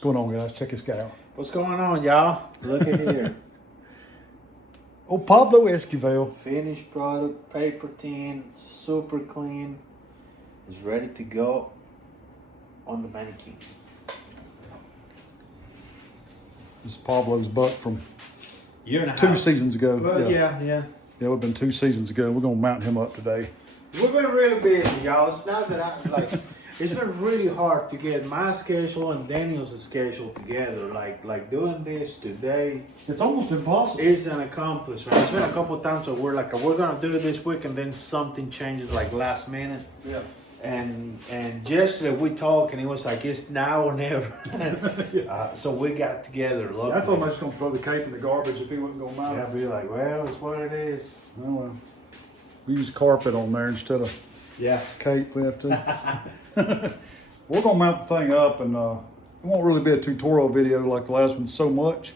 What's going on, guys? Check this guy out. What's going on, y'all? Look at here. Oh, Pablo Esquivel. Finished product, paper tin, super clean. Is ready to go on the mannequin. This is Pablo's buck from Year and a half. 2 seasons ago. Well, yeah. Yeah, it would have been 2 seasons ago. We're going to mount him up today. We've been really busy, y'all. It's not that I like. It's been really hard to get my schedule and Daniel's schedule together. Like doing this today It's almost impossible. is an accomplishment. It's been a couple of times where we're like, we're gonna do it this week, and then something changes like last minute. Yeah. And yesterday we talked, and it was like it's now or never. So we got together. Luckily. That's almost going to throw the cape in the garbage if he wasn't going to mount Yeah, it. be like, well, it's what it is. Oh, well. We use carpet on there instead of Yeah. cape. We have to. We're going to mount the thing up, and it won't really be a tutorial video like the last one so much.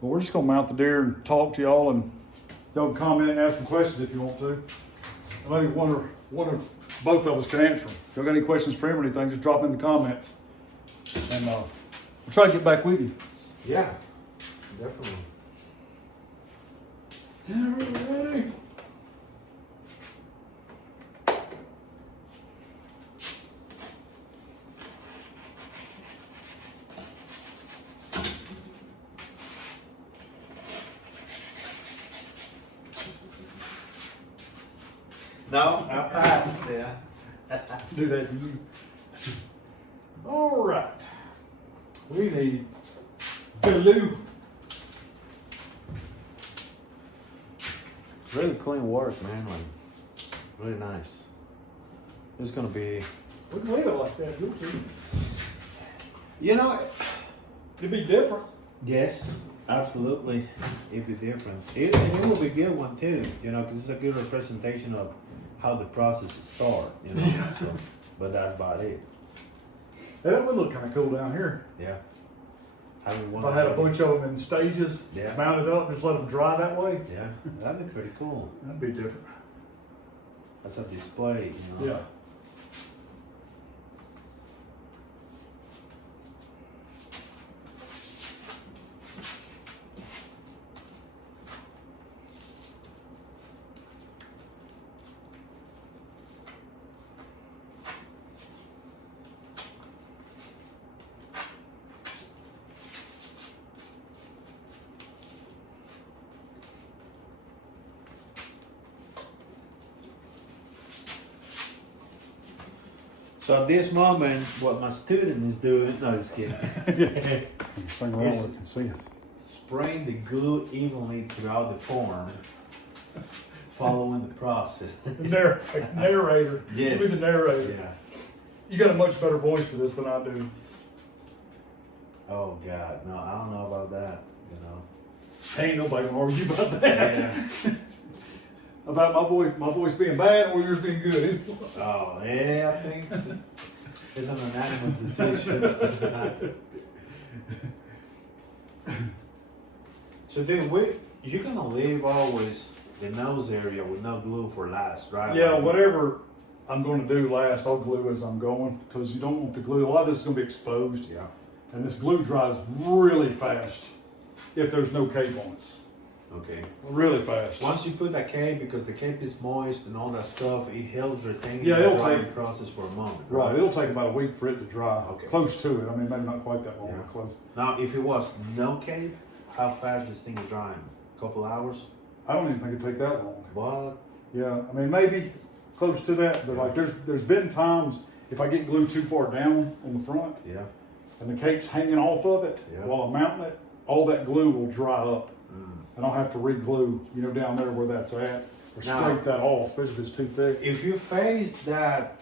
But we're just going to mount the deer and talk to y'all, and y'all can comment and ask some questions if you want to. Maybe one or both of us can answer them. If y'all got any questions for him or anything, just drop them in the comments. And we'll try to get back with you. Yeah. Definitely. Yeah, we're ready. No, I passed. Yeah. Do that to you. All right. We need glue. Really clean work, man. Like, really nice. This is gonna be. We can leave it like that, do too. You know. It'd be different. Yes, absolutely. It'd be different. It will be a good one too. You know, because it's a good representation of how the process starts. You know. So, but that's about it. That would look kind of cool down here. Yeah. Having one. If I had a bunch of them in stages, Yeah. mounted up, just let them dry that way. Yeah, that'd be pretty cool. That'd be different. That's a display. You know. Yeah. So at this moment, what my student is doing, no, just kidding. Sing along with it and see it. Spraying the glue evenly throughout the form, following the process. Narrator. Yes. Be the narrator. Yeah. You got a much better voice for this than I do. Oh God, no, I don't know about that. You know. Ain't nobody gonna argue about that. Yeah. About my voice being bad or yours being good. Oh yeah, I think it's an unanimous decision. So dude, you're gonna leave always the nose area with no glue for last, right? Yeah, Like, whatever I'm going to do last, I'll glue as I'm going because you don't want the glue. A lot of this is going to be exposed. Yeah. And this glue dries really fast if there's no cape on it. Okay. Really fast. Once you put that cape, because the cape is moist and all that stuff, it helps retain Yeah, the it'll drying take- process for a moment. Right, it'll take about a week for it to dry. Okay. Close to it. I mean, maybe not quite that long, Yeah. but close. Now, if it was no cape, how fast this thing is drying? A couple hours? I don't even think it'd take that long. What? Yeah, I mean, maybe close to that, but like there's been times if I get glued too far down on the front Yeah. and the cape's hanging off of it Yeah. while I'm mounting it, all that glue will dry up. Mm. And I'll have to re-glue, down there where that's at, or Now- scrape that off, especially if it's too thick. If you face that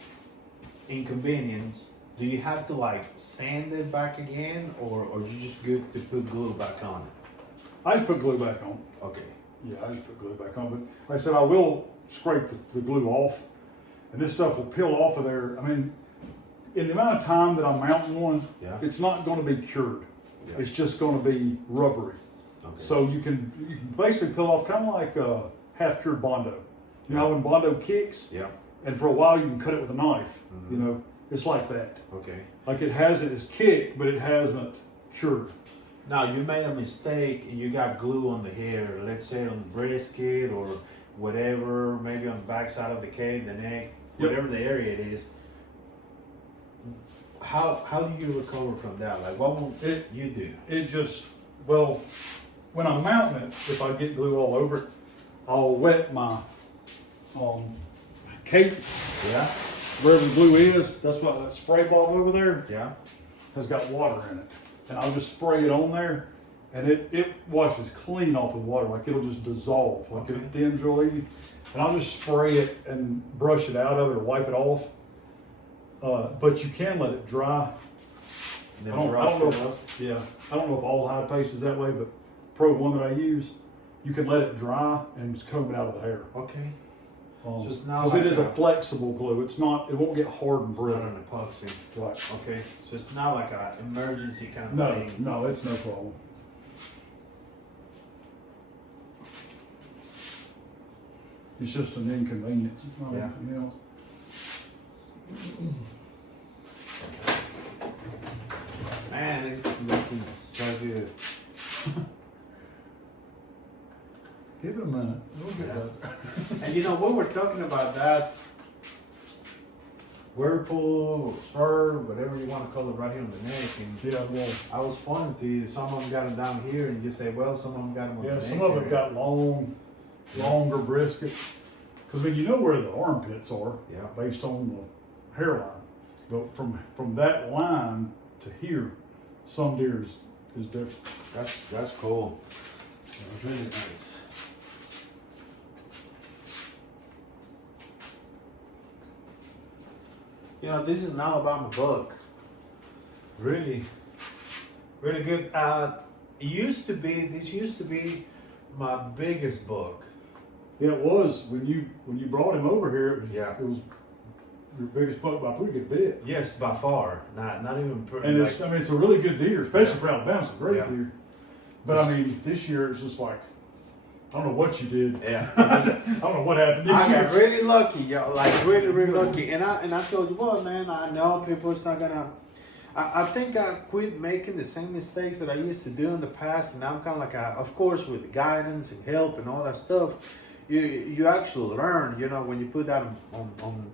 inconvenience, do you have to like sand it back again, or you just good to put glue back on it? I just put glue back on. Okay. Yeah, I just put glue back on. But like I said, I will scrape the glue off, and this stuff will peel off of there. I mean, in the amount of time that I'm mounting one, Yeah. it's not going to be cured. Yeah. It's just going to be rubbery. Okay. So you can basically peel off kind of like half cured Bondo. You know how when Bondo kicks, Yeah. and for a while you can cut it with a knife. Mhm. You know, It's like that. Okay. Like it's kicked, but it hasn't cured. Now you made a mistake and you got glue on the hair. Let's say on the brisket or whatever, maybe on the back side of the cave, the neck, whatever the area it is. How do you recover from that? Like what will you do? It just, well, when I'm mounting it, if I get glue all over it, I'll wet my cape. Yeah. Wherever the glue is, that's what that spray bottle over there Yeah. has got water in it. And I'll just spray it on there, and it washes clean off with water. Like it'll just dissolve. Like it thins real easy. And I'll just spray it and brush it out of it or wipe it off. But you can let it dry. I don't know if all high paste is that way, but Pro one that I use, you can let it dry and just comb it out of the hair. Okay. Because it is a flexible glue. It won't get hard and brittle. Not an epoxy. Right. Okay. So it's not like an emergency kind No, of thing. no, it's no problem. It's just an inconvenience. It's not anything else. Man, it's looking so good. Give it a minute. We'll get that. And you know, when we're talking about that, whirlpool, spur, whatever you want to call it, right here on the neck. And Yeah, well, I was pointing to you, some of them got them down here, and you say, well, some of them got them on the neck. some of them got longer brisket. Because you know where the armpits are, based on the hairline. But from that line to here, some deer is different. That's cool. It's really nice. You know, this is an Alabama buck. Really, really good. This used to be my biggest buck. Yeah, it was when you brought him over here. It was your biggest buck by a pretty good bit. Yes, by far. Not even. And it's a really good deer, especially for Alabama. It's a great deer. But I mean, this year it's just like, I don't know what you did. Yeah. I don't know what happened this year. I got really lucky, yo. Like really, really lucky. And I told you, well, man, I know people's not gonna. I think I quit making the same mistakes that I used to do in the past, and I'm kind of like, of course, with guidance and help and all that stuff, you actually learn. You know, when you put that on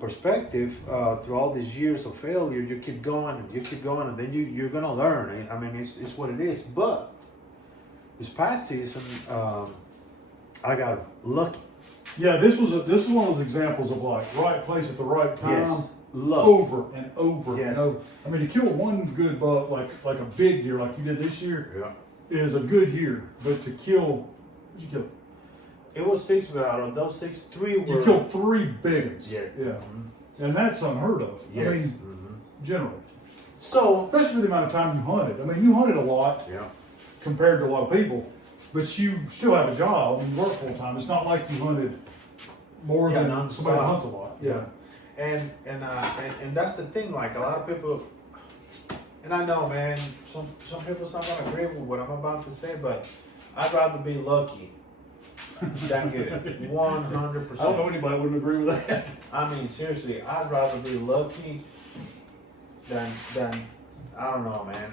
perspective, through all these years of failure, you keep going, and then you're gonna learn. I mean, it's what it is. But this past season, I got lucky. Yeah, this was one of those examples of like right place at the right time. Yes. Luck. Over and over Yes. and over. I mean, to kill one good buck like a big deer like you did this year is a good year. But to kill, what'd you kill? It was 6, but out of those 6, 3 were. You killed 3 big ones. Yeah. Yeah. Mm-hmm. And that's unheard of. Yes. I mean, generally. So, Especially for the amount of time you hunted. I mean, you hunted a lot compared to a lot of people, but you still have a job and you work full time. It's not like you hunted more than somebody who hunts a lot. Yeah. And that's the thing. Like a lot of people, and I know, man, some people's not gonna agree with what I'm about to say, but I'd rather be lucky than good. 100%. I don't know anybody wouldn't agree with that. I mean, seriously, I'd rather be lucky than I don't know, man.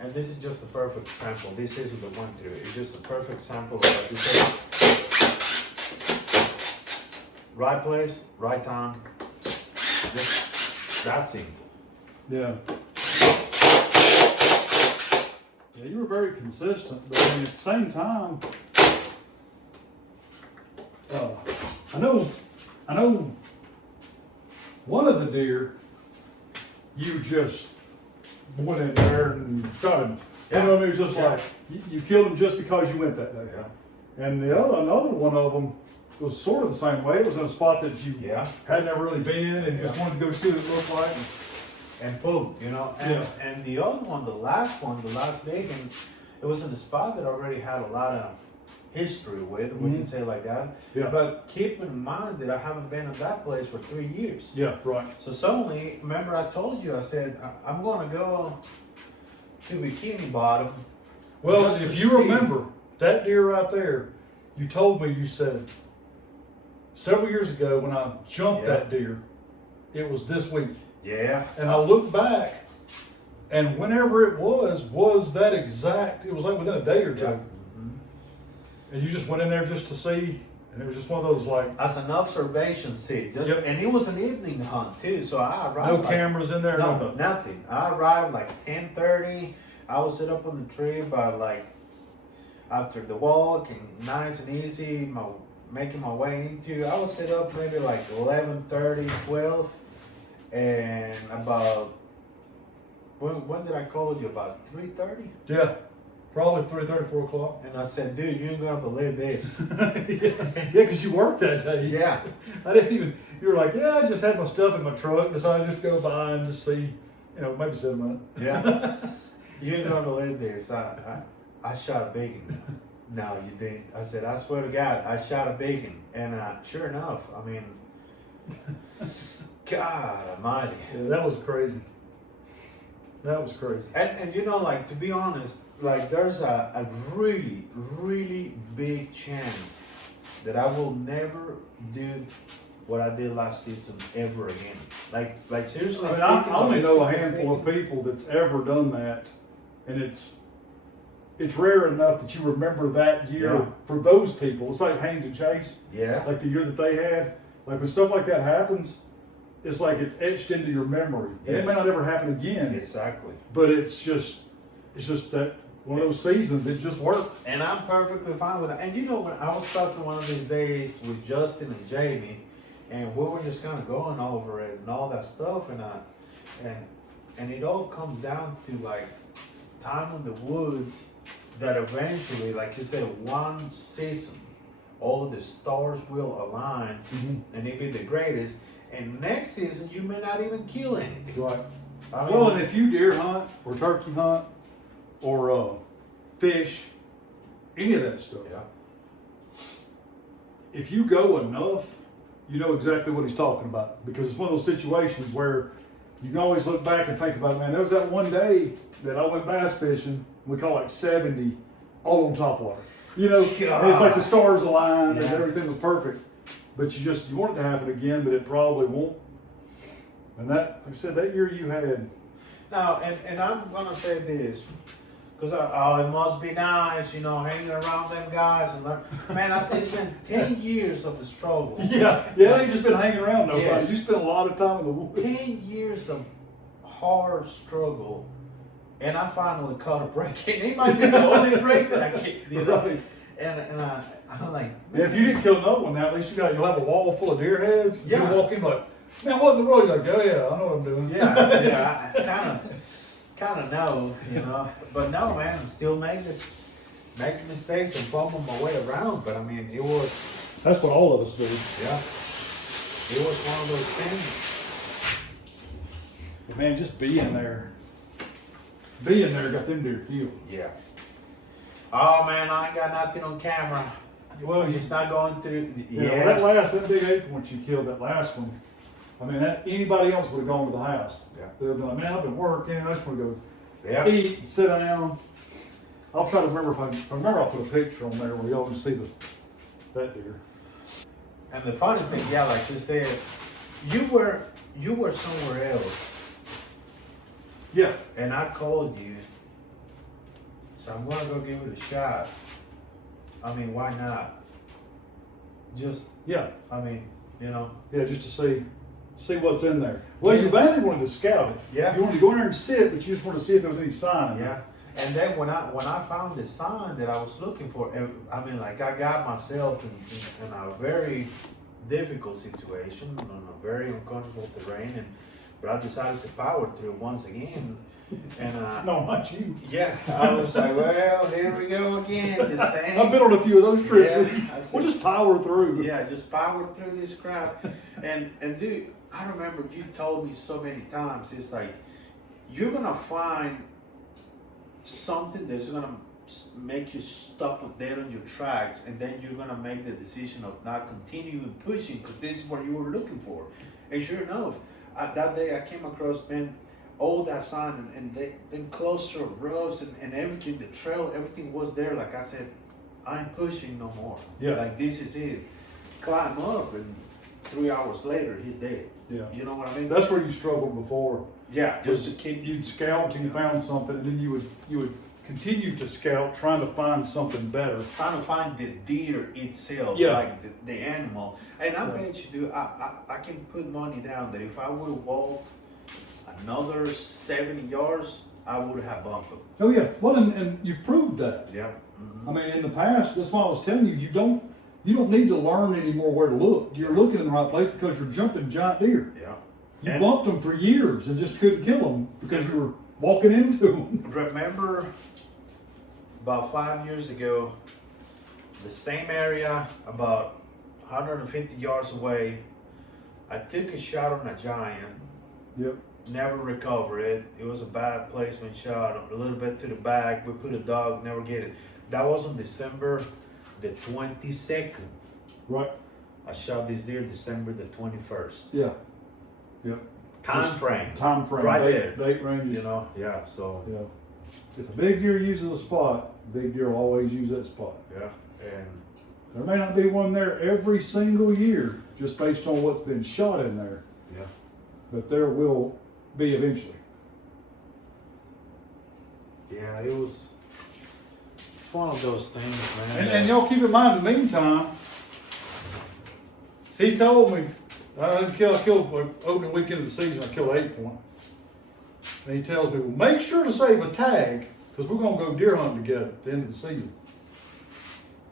And this is just the perfect example. This is what I went through. It's just a perfect sample of what you said. Right place, right time. Just that simple. Yeah. Yeah, you were very consistent, but I mean, at the same time, I know one of the deer, you just went in there and shot him. You know what I mean? It was just like, you killed him just because you went that day. Yeah. And another one of them was sort of the same way. It was in a spot that you had never really been and just wanted to go see what it looked like. And boom, you know. And the other one, the last big one, it was in a spot that already had a lot of history with, we can say it like that. Yeah. But keep in mind that I haven't been in that place for 3 years. Yeah, right. So suddenly, remember I told you, I said, I'm going to go to Bikini Bottom. Well, if you remember, that deer right there, you told me, you said, several years ago when I jumped that deer, it was this week. Yeah. And I looked back, and whenever it was that exact, it was like within a day or two. Yeah. And you just went in there just to see, and it was just one of those like... As an observation seat. Yep. And it was an evening hunt too, so I arrived... No cameras in there? No, nothing. I arrived like 10:30. I would sit up on the tree by like, after the walk, and nice and easy, making my way into... I would sit up maybe like 11:30, 12, and about... When did I call you? About 3:30? Yeah. Probably 3:30, 4 o'clock. And I said, dude, you ain't gonna believe this. Yeah, because you worked that day. Yeah. I didn't even, you were like, yeah, I just had my stuff in my truck, decided to just go by and just see, maybe 7 minutes. Yeah. You ain't gonna believe this. I shot a beacon. No, you didn't. I said, I swear to God, I shot a beacon. And sure enough, I mean, God almighty. Yeah, that was crazy. That was crazy. And like, to be honest, like there's a really, really big chance that I will never do what I did last season ever again. Like seriously. I only know a handful of people that's ever done that, and it's rare enough that you remember that year for those people. It's like Haynes and Chase. Yeah. Like the year that they had. Like when stuff like that happens, it's like it's etched into your memory. Yes. And it may not ever happen again. Exactly. But it's just that one of those seasons, it just worked. And I'm perfectly fine with that. And when I was talking one of these days with Justin and Jamie, and we were just kind of going over it and all that stuff, and it all comes down to like time in the woods, that eventually, like you said, one season, all of the stars will align, and it be the greatest. And next season, you may not even kill anything. Right. Well, and if you deer hunt or turkey hunt or fish, any of that stuff, if you go enough, you know exactly what he's talking about. Because it's one of those situations where you can always look back and think about, man, there was that one day that I went bass fishing, we call it 70, all on top water. And it's like the stars aligned and everything was perfect. But you want it to happen again, but it probably won't. And that, like I said, that year you had. Now, and I'm going to say this, because it must be nice, hanging around them guys. And man, it's been 10 years of the struggle. Yeah, they just been hanging around nobody. Yes. You spent a lot of time in the woods. 10 years of hard struggle, and I finally caught a break. And it might be the only break that I kicked, Right. And I'm like, man, if you didn't kill another one now, at least you'll have a wall full of deer heads. Yeah. You walk in like, man, what in the world? You're like, oh yeah, I know what I'm doing. Yeah, I kind of know, But no, man, I'm still making mistakes and bumping my way around. But I mean, it was. That's what all of us do. Yeah. It was one of those things. But man, just being there got them deer killed. Yeah. Oh man, I ain't got nothing on camera. Well, I'm just not going through. Well, that big 8-point you killed, that last one. I mean, anybody else would have gone to the house. Yeah. They'd have been like, man, I've been working. I just want to go Yeah. eat, sit down. I'll try to remember if I remember. I'll put a picture on there where y'all can see that deer. And the funny thing, like you said, you were somewhere else. Yeah. And I called you. So I'm gonna go give it a shot. I mean, why not? Just I mean, Yeah, just to see what's in there. Well, you mainly wanted to scout it. Yeah. You wanted to go in there and sit, but you just wanted to see if there was any sign. Yeah. And then when I found the sign that I was looking for, I mean, like I got myself in a very difficult situation on a very uncomfortable terrain, but I decided to power through once again. And no, not you. Yeah, I was like, well, here we go again. The same. I've been on a few of those trips. Yeah, We'll just power through. Yeah, just power through this crap. And dude, I remember you told me so many times. It's like you're gonna find something that's gonna make you stop dead on your tracks, and then you're gonna make the decision of not continuing pushing because this is what you were looking for. And sure enough, that day I came across all that sign and then cluster of rubs and everything, the trail, everything was there. Like I said, I'm pushing no more. Yeah. Like this is it. Climb up and 3 hours later, he's dead. Yeah. You know what I mean? That's where you struggled before. Yeah, just to keep. You'd scout until you found something, and then you would continue to scout, trying to find something better. Trying to find the deer itself, Yeah. like the animal. And I bet you, dude, I can put money down that if I would walk another 70 yards, I would have bumped him. Oh yeah, well, and you've proved that. Yeah. Mm-hmm. I mean, in the past, that's why I was telling you, you don't need to learn anymore where to look. You're looking in the right place because you're jumping giant deer. Yeah. You bumped them for years and just couldn't kill them because you were walking into them. Remember, about 5 years ago, the same area, about 150 yards away, I took a shot on a giant. Yep. Never recovered it. It was a bad placement shot, a little bit to the back. We put a dog, never get it. That was on December the 22nd. Right. I shot this deer December the 21st. Yeah. Yep. Time frame. Right there. Date ranges. You know, yeah, so. Yeah. If a big deer uses a spot, big deer will always use that spot. Yeah, and there may not be one there every single year, just based on what's been shot in there. yeah. But there will be eventually. Yeah, it was one of those things, man. And y'all keep in mind, in the meantime, he told me, I killed opening weekend of the season, I killed 8 point. And he tells me, well, make sure to save a tag, because we're going to go deer hunting together at the end of the season.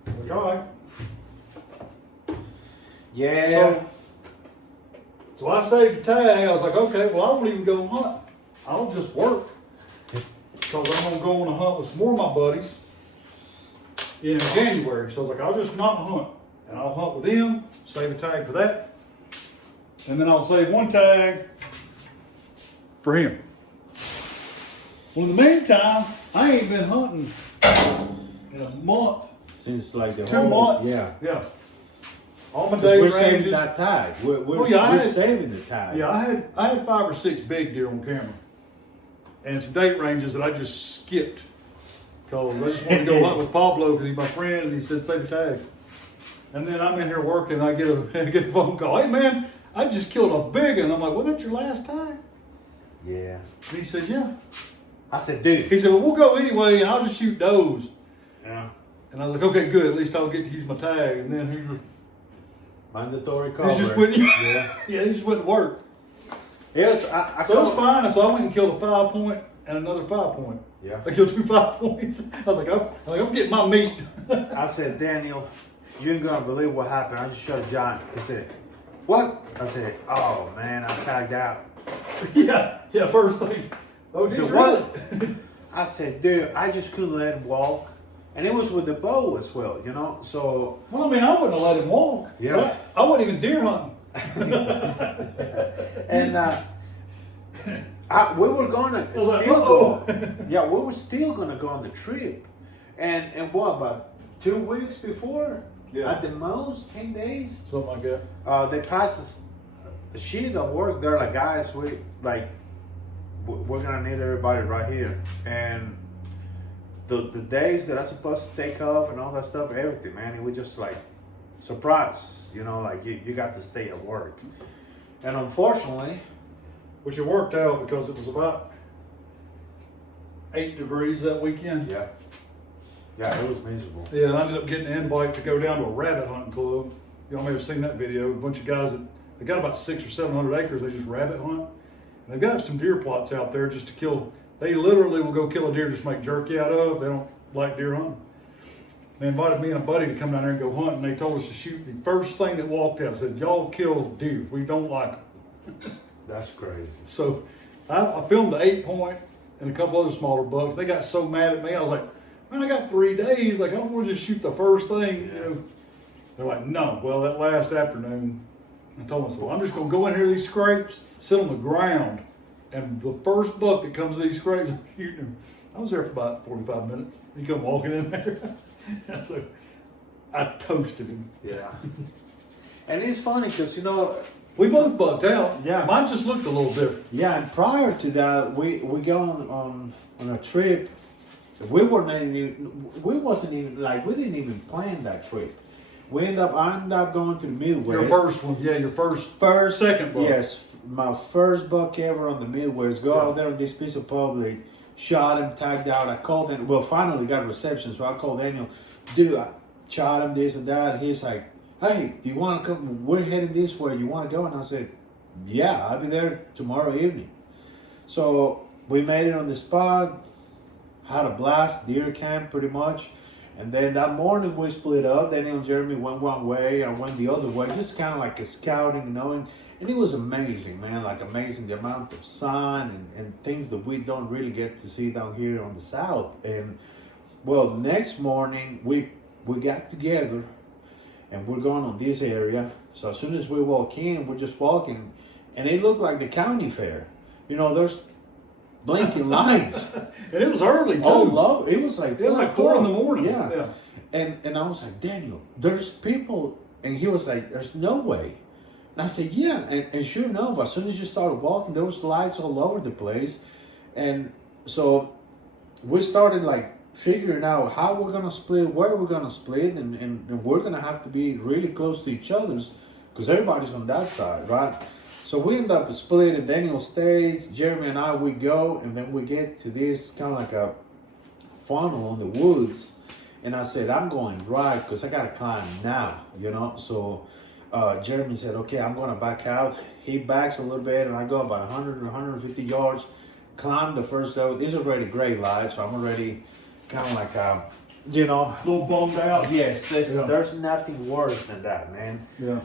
I'm like, all right. Yeah. So I saved the tag. I was like, okay, well, I won't even go hunt. I'll just work. Because I'm going to go on a hunt with some more of my buddies in January. So I was like, I'll just not hunt. And I'll hunt with them, save a tag for that. And then I'll save one tag for him. Well, in the meantime, I ain't been hunting in a month. Since like the 2 months. Yeah. Yeah. All my day We're ranges. saving that tag. We're saving the tag. Yeah, I had 5 or 6 big deer on camera. And some date ranges that I just skipped. Because I just wanted to go hunt with Pablo because he's my friend and he said save the tag. And then I'm in here working and I get a phone call. Hey man, I just killed a big one. I'm like, well, that's your last tag? Yeah. And he said, yeah. I said, dude. He said, well, we'll go anyway and I'll just shoot does. Yeah. And I was like, okay, good. At least I'll get to use my tag. And then he was Mandatory cover. just went, Yeah. yeah, he just went to work. Yes, So it was fine. So I went and killed a 5 point and another 5 point. Yeah. I killed 2 5 points. I was like, I'm getting my meat. I said, Daniel, you ain't gonna believe what happened. I just shot a giant. He said, what? I said, oh man, I tagged out. yeah, first thing. Oh, He did said, you what? really? I said, dude, I just couldn't let him walk. And it was with the bow as well, you know? So. Well, I mean, I wouldn't have let him walk. Yeah. I wasn't even deer hunting. And we were gonna I was like, still uh-oh. go. Yeah, we were still gonna go on the trip. And what, about 2 weeks before? Yeah. At the most, 10 days? Something like that. They passed us. She don't work. They're like, guys, we're gonna need everybody right here. And the days that I'm supposed to take off and all that stuff, everything, man, it was just like surprise. You know, like you got to stay at work. And unfortunately, Which it worked out because it was about 8 degrees that weekend. yeah, it was miserable. Yeah, and I ended up getting an invite to go down to a rabbit hunting club. Y'all may have seen that video. A bunch of guys that they got about 600 or 700 acres. They just rabbit hunt. And they've got some deer plots out there just to kill. They literally will go kill a deer just to make jerky out of. They don't like deer hunting. They invited me and a buddy to come down there and go hunt, and they told us to shoot the first thing that walked out. Said, y'all kill deer. We don't like them. That's crazy. So I filmed the 8 point and a couple other smaller bucks. They got so mad at me. I was like, man, I got 3 days. Like, I don't want to just shoot the first thing, you know. They're like, no. Well, that last afternoon, I told myself, well, I'm just going to go in here to these scrapes, sit on the ground, and the first buck that comes to these scrapes, I'm shooting him. I was there for about 45 minutes. He come walking in there. So I toasted him. Yeah. And it's funny because, you know, We both bucked out. Yeah. Mine just looked a little different. yeah, and prior to that, we go on a trip. We wasn't even like, we didn't even plan that trip. I ended up going to the Midwest. Your first one, yeah, your first, second buck. Yes, my first buck ever on the Midwest. Go out there on this piece of public, shot him, tagged out. I called him. Well, finally got a reception, so I called Daniel. Dude, I shot him, this and that. And he's like, hey, do you want to come? We're heading this way. You want to go? And I said, yeah, I'll be there tomorrow evening. So we made it on the spot, had a blast, deer camp pretty much. And then that morning we split up. Daniel and Jeremy went one way, I went the other way, just kind of like a scouting, you know. And it was amazing, man, like amazing, the amount of sun and things that we don't really get to see down here on the south. And well, next morning we got together and we're going on this area. So as soon as we walk in, we're just walking and it looked like the county fair. You know, there's blinking lights. And it was early too. Oh, it was like 4 in the morning. Yeah. And I was like, Daniel, there's people, and he was like, there's no way. And I said, yeah. And sure enough, as soon as you started walking, there was lights all over the place. And so we started like figuring out how we're gonna split, where we're gonna split, and we're gonna have to be really close to each other's because everybody's on that side, right? So we end up splitting. Daniel stays, Jeremy and I, we go, and then we get to this kind of like a funnel in the woods. And I said, I'm going right because I got to climb now, you know. So Jeremy said, okay, I'm going to back out. He backs a little bit, and I go about 100 or 150 yards, climb the first level. This is already gray light, so I'm already kind of like, you know. A little bummed out. Yes, there's nothing worse than that, man. Yeah.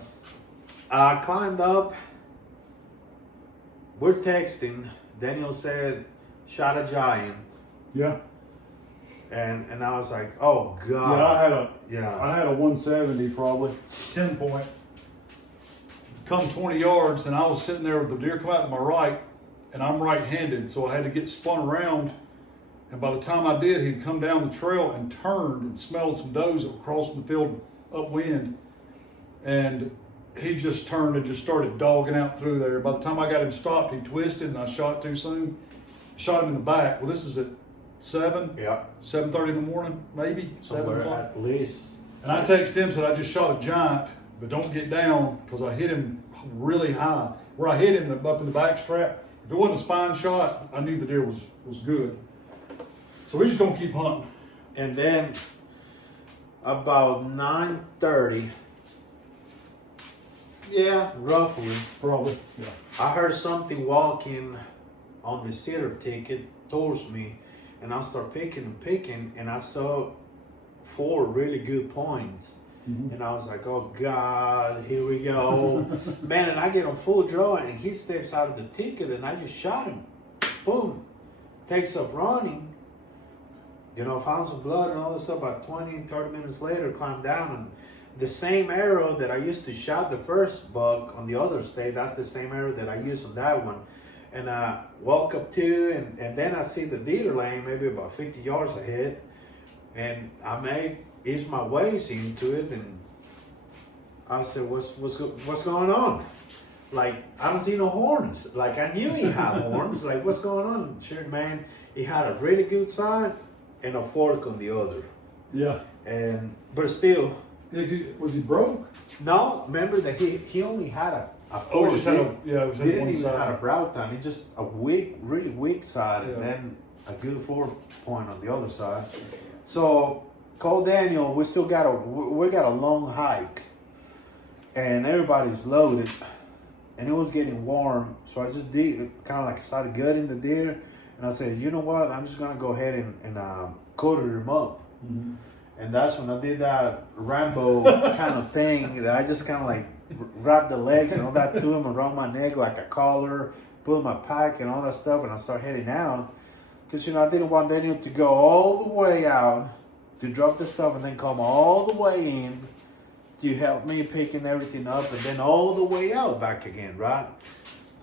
I climbed up. We're texting. Daniel said, shot a giant. Yeah. And I was like, oh God. Yeah, I had a 170 probably, 10 point. Come 20 yards, and I was sitting there with the deer come out to my right, and I'm right-handed, so I had to get spun around. And by the time I did, he'd come down the trail and turned and smelled some does that were crossing the field upwind. And he just turned and just started dogging out through there. By the time I got him stopped, he twisted and I shot too soon. Shot him in the back. Well, this is at 7? Yeah. 7:30 in the morning, maybe? 7 Somewhere o'clock. at least. And I texted him, said, I just shot a giant, but don't get down because I hit him really high. Where I hit him up in the back strap, if it wasn't a spine shot, I knew the deer was good. So we're just going to keep hunting. And then about 9:30, yeah, roughly, Probably, yeah. I heard something walking on the cedar thicket towards me, and I start picking, and I saw 4 really good points. Mm-hmm. And I was like, oh God, here we go. Man, and I get on full draw, and he steps out of the thicket, and I just shot him. Boom. Takes off running. You know, found some blood and all this stuff. About 20, 30 minutes later, climbed down, and the same arrow that I used to shot the first buck on the other state, that's the same arrow that I used on that one. And I walk up to, and then I see the deer laying maybe about 50 yards ahead. And I ease my waist into it, and I said, what's going on? Like, I don't see no horns. Like, I knew he had horns. Like, what's going on? Sure, man, he had a really good side and a fork on the other. Yeah. But still. Was he broke? No, remember that he only had a fork. Just had a, yeah, it was He didn't one even side. have a brow tine. He just a weak, really weak side, Yeah. and then a good 4 point on the other side. So call Daniel. We got a long hike, and everybody's loaded, and it was getting warm. So I just did kind of like started gutting the deer, and I said, you know what? I'm just gonna go ahead and quarter him up. Mm-hmm. And that's when I did that Rambo kind of thing that I just kind of like wrapped the legs and all that to him around my neck like a collar, put my pack and all that stuff, and I start heading out. Because, you know, I didn't want Daniel to go all the way out to drop the stuff and then come all the way in to help me picking everything up and then all the way out back again, right?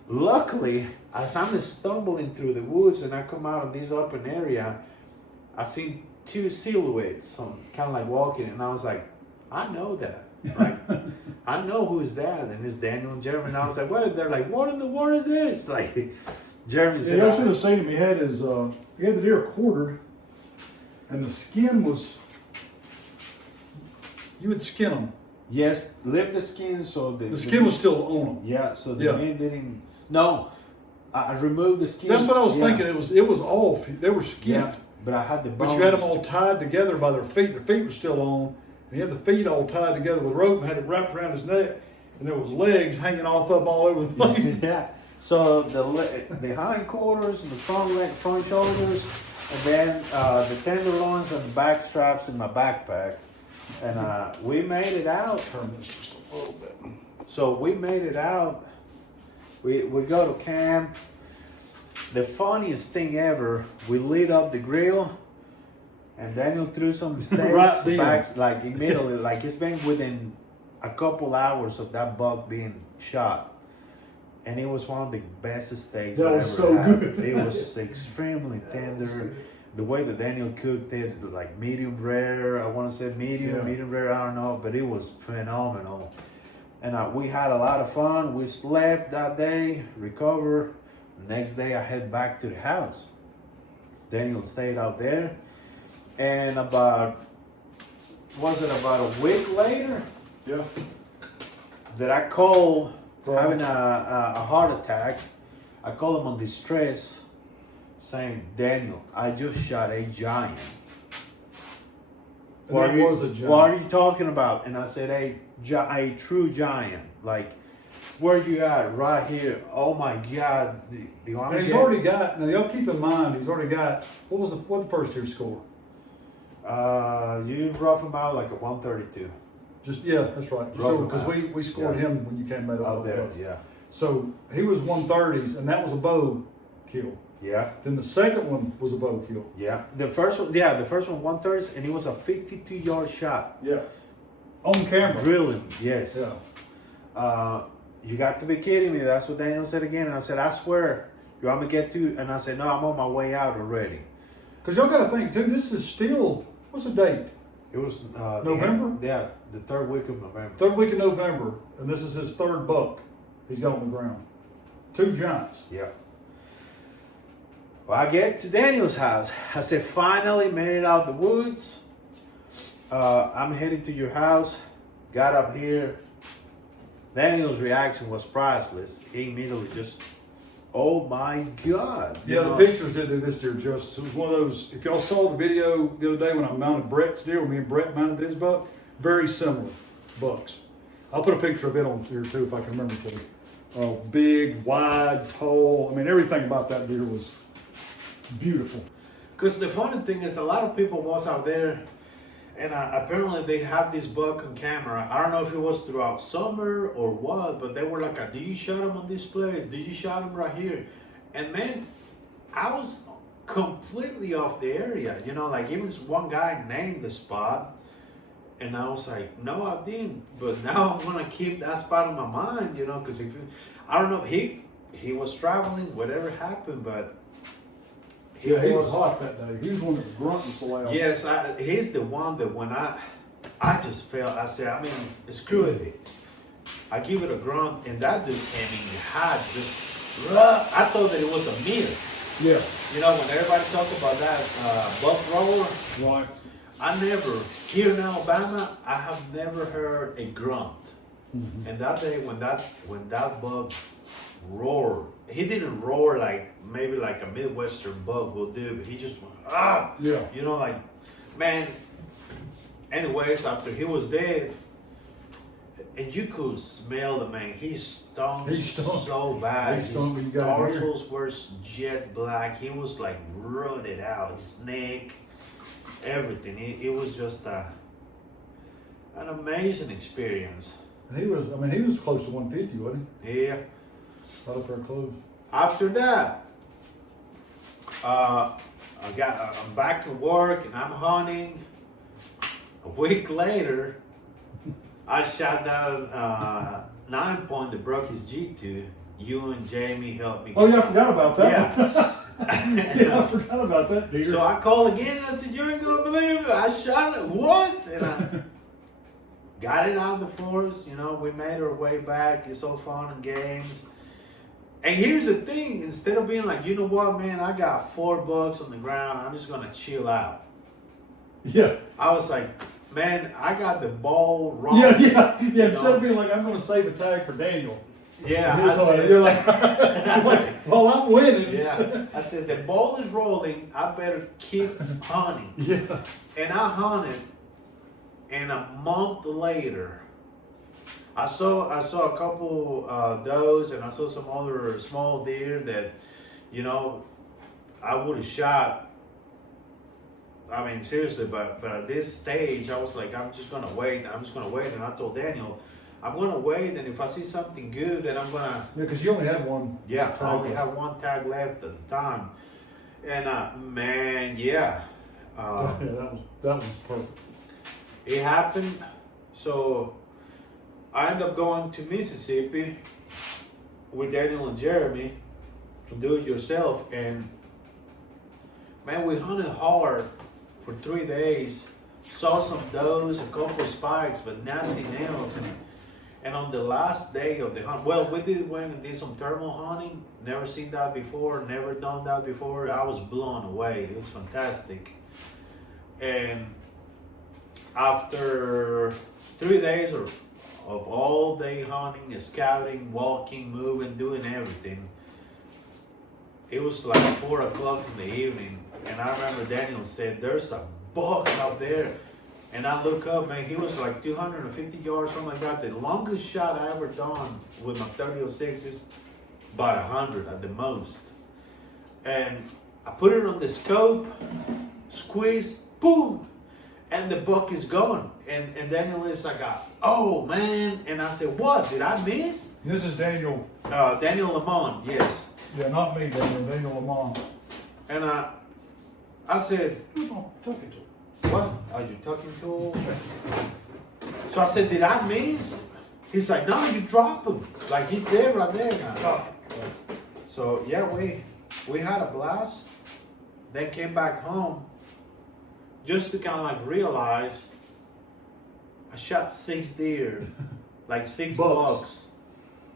Luckily, as I'm stumbling through the woods and I come out of this open area, I see 2 silhouettes, kind of like walking, and I was like, I know that. Like, I know who is that, and it's Daniel and Jeremy. And I was like, well, they're like, what in the world is this? Like, Jeremy said, I should have seen him. He had the deer quartered, and the skin was, you would skin them. Yes, lift the skin so The skin was still on them. Yeah, so the Yeah. men didn't. No, I removed the skin. That's what I was thinking. It was off. They were skinned. Yeah, but I had the bones. But you had them all tied together by their feet. Their feet were still on. And he had the feet all tied together with rope and had it wrapped around his neck. And there was legs hanging off up all over the place. Yeah. So the hindquarters and the front shoulders, and then the tenderloins and the back straps in my backpack. And we made it out. Turn this just a little bit. So we made it out. We go to camp. The funniest thing ever, we lit up the grill, and Daniel threw some steaks Right then. back, like immediately, like it's been within a couple hours of that buck being shot. And it was one of the best steaks That I was ever so had. good. It was extremely tender. The way that Daniel cooked it, like medium rare, I want to say medium rare, I don't know, but it was phenomenal. And we had a lot of fun. We slept that day, recovered. Next day, I head back to the house. Daniel stayed out there. And about a week later, Yeah. that I called having a heart attack. I called him on distress, saying, Daniel, I just shot a giant. What was a giant? What are you talking about? And I said, a true giant. Like, where you at? Right here. Oh my God. And he's already got, now y'all keep in mind, he's already got, what the first year score? You rough him out like a 132. Just, yeah, that's right. Because we scored him when you came back Out there, yeah. So he was 130s, and that was a bow kill. Yeah. Then the second one was a bow kill. Yeah. The first one 130s, and it was a 52-yard shot. Yeah. On camera. Drilling, yes. Yeah. You got to be kidding me. That's what Daniel said again. And I said, I swear, you want me to get to? And I said, no, I'm on my way out already. Because y'all got to think, too, this is still, what's the date? It was November? The third week of November. Third week of November, and this is his third buck he's got on the ground. 2 giants. Yeah. Well, I get to Daniel's house. I said, finally made it out the woods. I'm heading to your house. Got up here. Daniel's reaction was priceless. He immediately just, oh my God. Yeah, the pictures did do this deer justice. It was one of those, if y'all saw the video the other day when I mounted Brett's deer, when me and Brett mounted his buck, very similar bucks. I'll put a picture of it on here too if I can remember to. Big, wide, tall. I mean, everything about that deer was beautiful. Because the funny thing is, a lot of people was out there, and apparently they have this buck on camera. I don't know if it was throughout summer or what, but they were like, do you shot him on this place? Do you shot him right here? And man, I was completely off the area. You know, like even one guy named the spot, and I was like, no, I didn't. But now I'm gonna keep that spot in my mind, you know, because I don't know, he was traveling, whatever happened, but He was hot that day. He was one that was grunting so loud. yes, he's the one that when I just felt, I said, I mean, screw it. I give it a grunt, and that dude came in hot, just, I thought that it was a meal. Yeah. You know, when everybody talks about that buck roller, Right. I never, here in Alabama, I have never heard a grunt. Mm-hmm. And that day when that buck roared, he didn't roar like maybe like a Midwestern buck will do, but he just went, ah! Yeah. You know, like, man, anyways, after he was dead, and you could smell the man, he stunk so bad. He stunk when you His got him here. dorsals were jet black. He was like rotted out. His neck, everything. It was just an amazing experience. And he was close to 150, wasn't Yeah. he? Right up there close. After that, I'm back to work and I'm hunting. A week later, I shot down 9-point that broke his G2. You and Jamie helped me. Oh yeah, I forgot about that. Yeah. Yeah, I forgot about that deer. So I called again and I said, you ain't gonna believe it. I shot it. What? And I got it on the forest. You know, we made our way back. It's all fun and games. And here's the thing. Instead of being like, you know what, man, I got 4 bucks on the ground. I'm just going to chill out. Yeah. I was like, Man, I got the ball wrong. Yeah. Instead of being like, I'm going to save a tag for Daniel. Yeah, You're like, well, I'm winning. Yeah, I said the ball is rolling. I better keep hunting. Yeah. And I hunted, and a month later, I saw a couple does, and I saw some other small deer that, I would have shot. I mean, seriously, but at this stage, I was like, I'm just gonna wait. And I told Daniel, I'm gonna wait, and if I see something good, then I'm gonna. Yeah, because you only had one. Yeah, I only have one tag left at the time, and man, yeah. That was perfect. It happened. So I ended up going to Mississippi with Daniel and Jeremy to do it yourself, and man, we hunted hard for 3 days. Saw some does, a couple of spikes, but nothing else. And on the last day of the hunt, well, we went and did some thermal hunting. Never seen that before, never done that before. I was blown away. It was fantastic. And after 3 days of all day hunting, scouting, walking, moving, doing everything, it was like 4 o'clock in the evening. And I remember Daniel said, there's a buck out there. And I look up, man, he was like 250 yards, something like that. The longest shot I ever done with my 30-06 is about 100 at the most. And I put it on the scope, squeeze, boom, and the buck is gone. And Daniel is like, oh man. And I said, what, did I miss? This is Daniel. Daniel Lamont, yes. Yeah, not me, Daniel Lamont. And I said, Oh, talking to him. what are you talking to? So I said, did I miss? He's like, no, you drop him. Like, he's there right there now. Oh. So yeah, we had a blast. Then came back home just to kind of like realize I shot 6 deer, like 6 bucks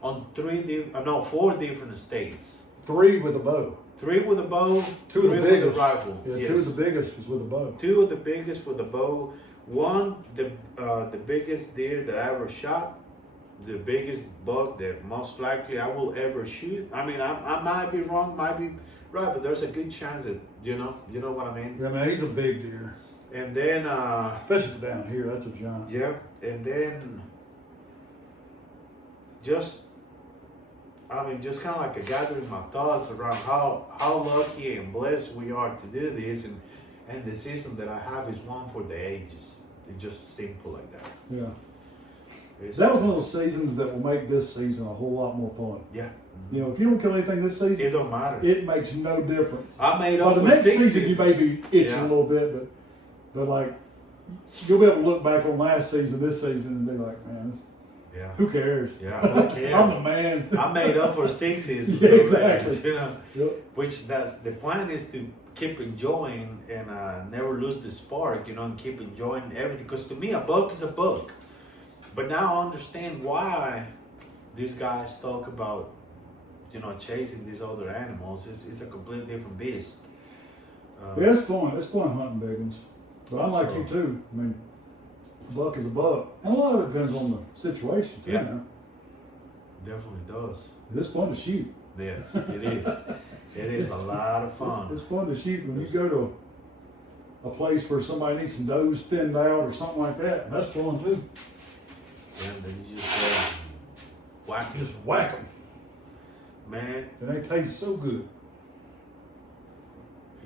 on 4 different states. 3 with a bow. 3 with a bow, 2 3 of the with biggest. a rifle. Yeah, Yes. 2 of the biggest was with a bow. 2 of the biggest with a bow. One, the biggest deer that I ever shot, the biggest buck that most likely I will ever shoot. I mean, I might be wrong, might be right, but there's a good chance that you know what I mean. Yeah, man, he's a big deer. And then, Especially down here, that's a giant. yeah, and then just kind of like a gathering my thoughts around how lucky and blessed we are to do this, and the season that I have is one for the ages. It's just simple like that. Yeah. It's, That was one of those seasons that will make this season a whole lot more fun. yeah. You know, if you don't kill anything this It season, don't matter. it makes no difference. I made Well, up the for next 6 season you may be itching Yeah. a little bit, but like you'll be able to look back on last season, this season, and be like, man, Yeah. who cares? Yeah, I don't care. I'm the man. I made up for 6s. Yeah, exactly. You know, Yep. which that's the plan is to keep enjoying and never lose the spark, and keep enjoying everything. Because to me, a buck is a buck. But now I understand why these guys talk about, chasing these other animals. It's a completely different beast. Yeah, it's fun. It's fun hunting big ones. But I'm like So- you too. I mean, a buck is a buck. And a lot of it depends on the situation too. Yeah. Now. Definitely does. It's fun to shoot. Yes, it is. It is a lot of fun. It's fun to shoot when you go to a place where somebody needs some does thinned out or something like that. That's fun too. And then you just whack it. Just whack them. Man, And they taste so good.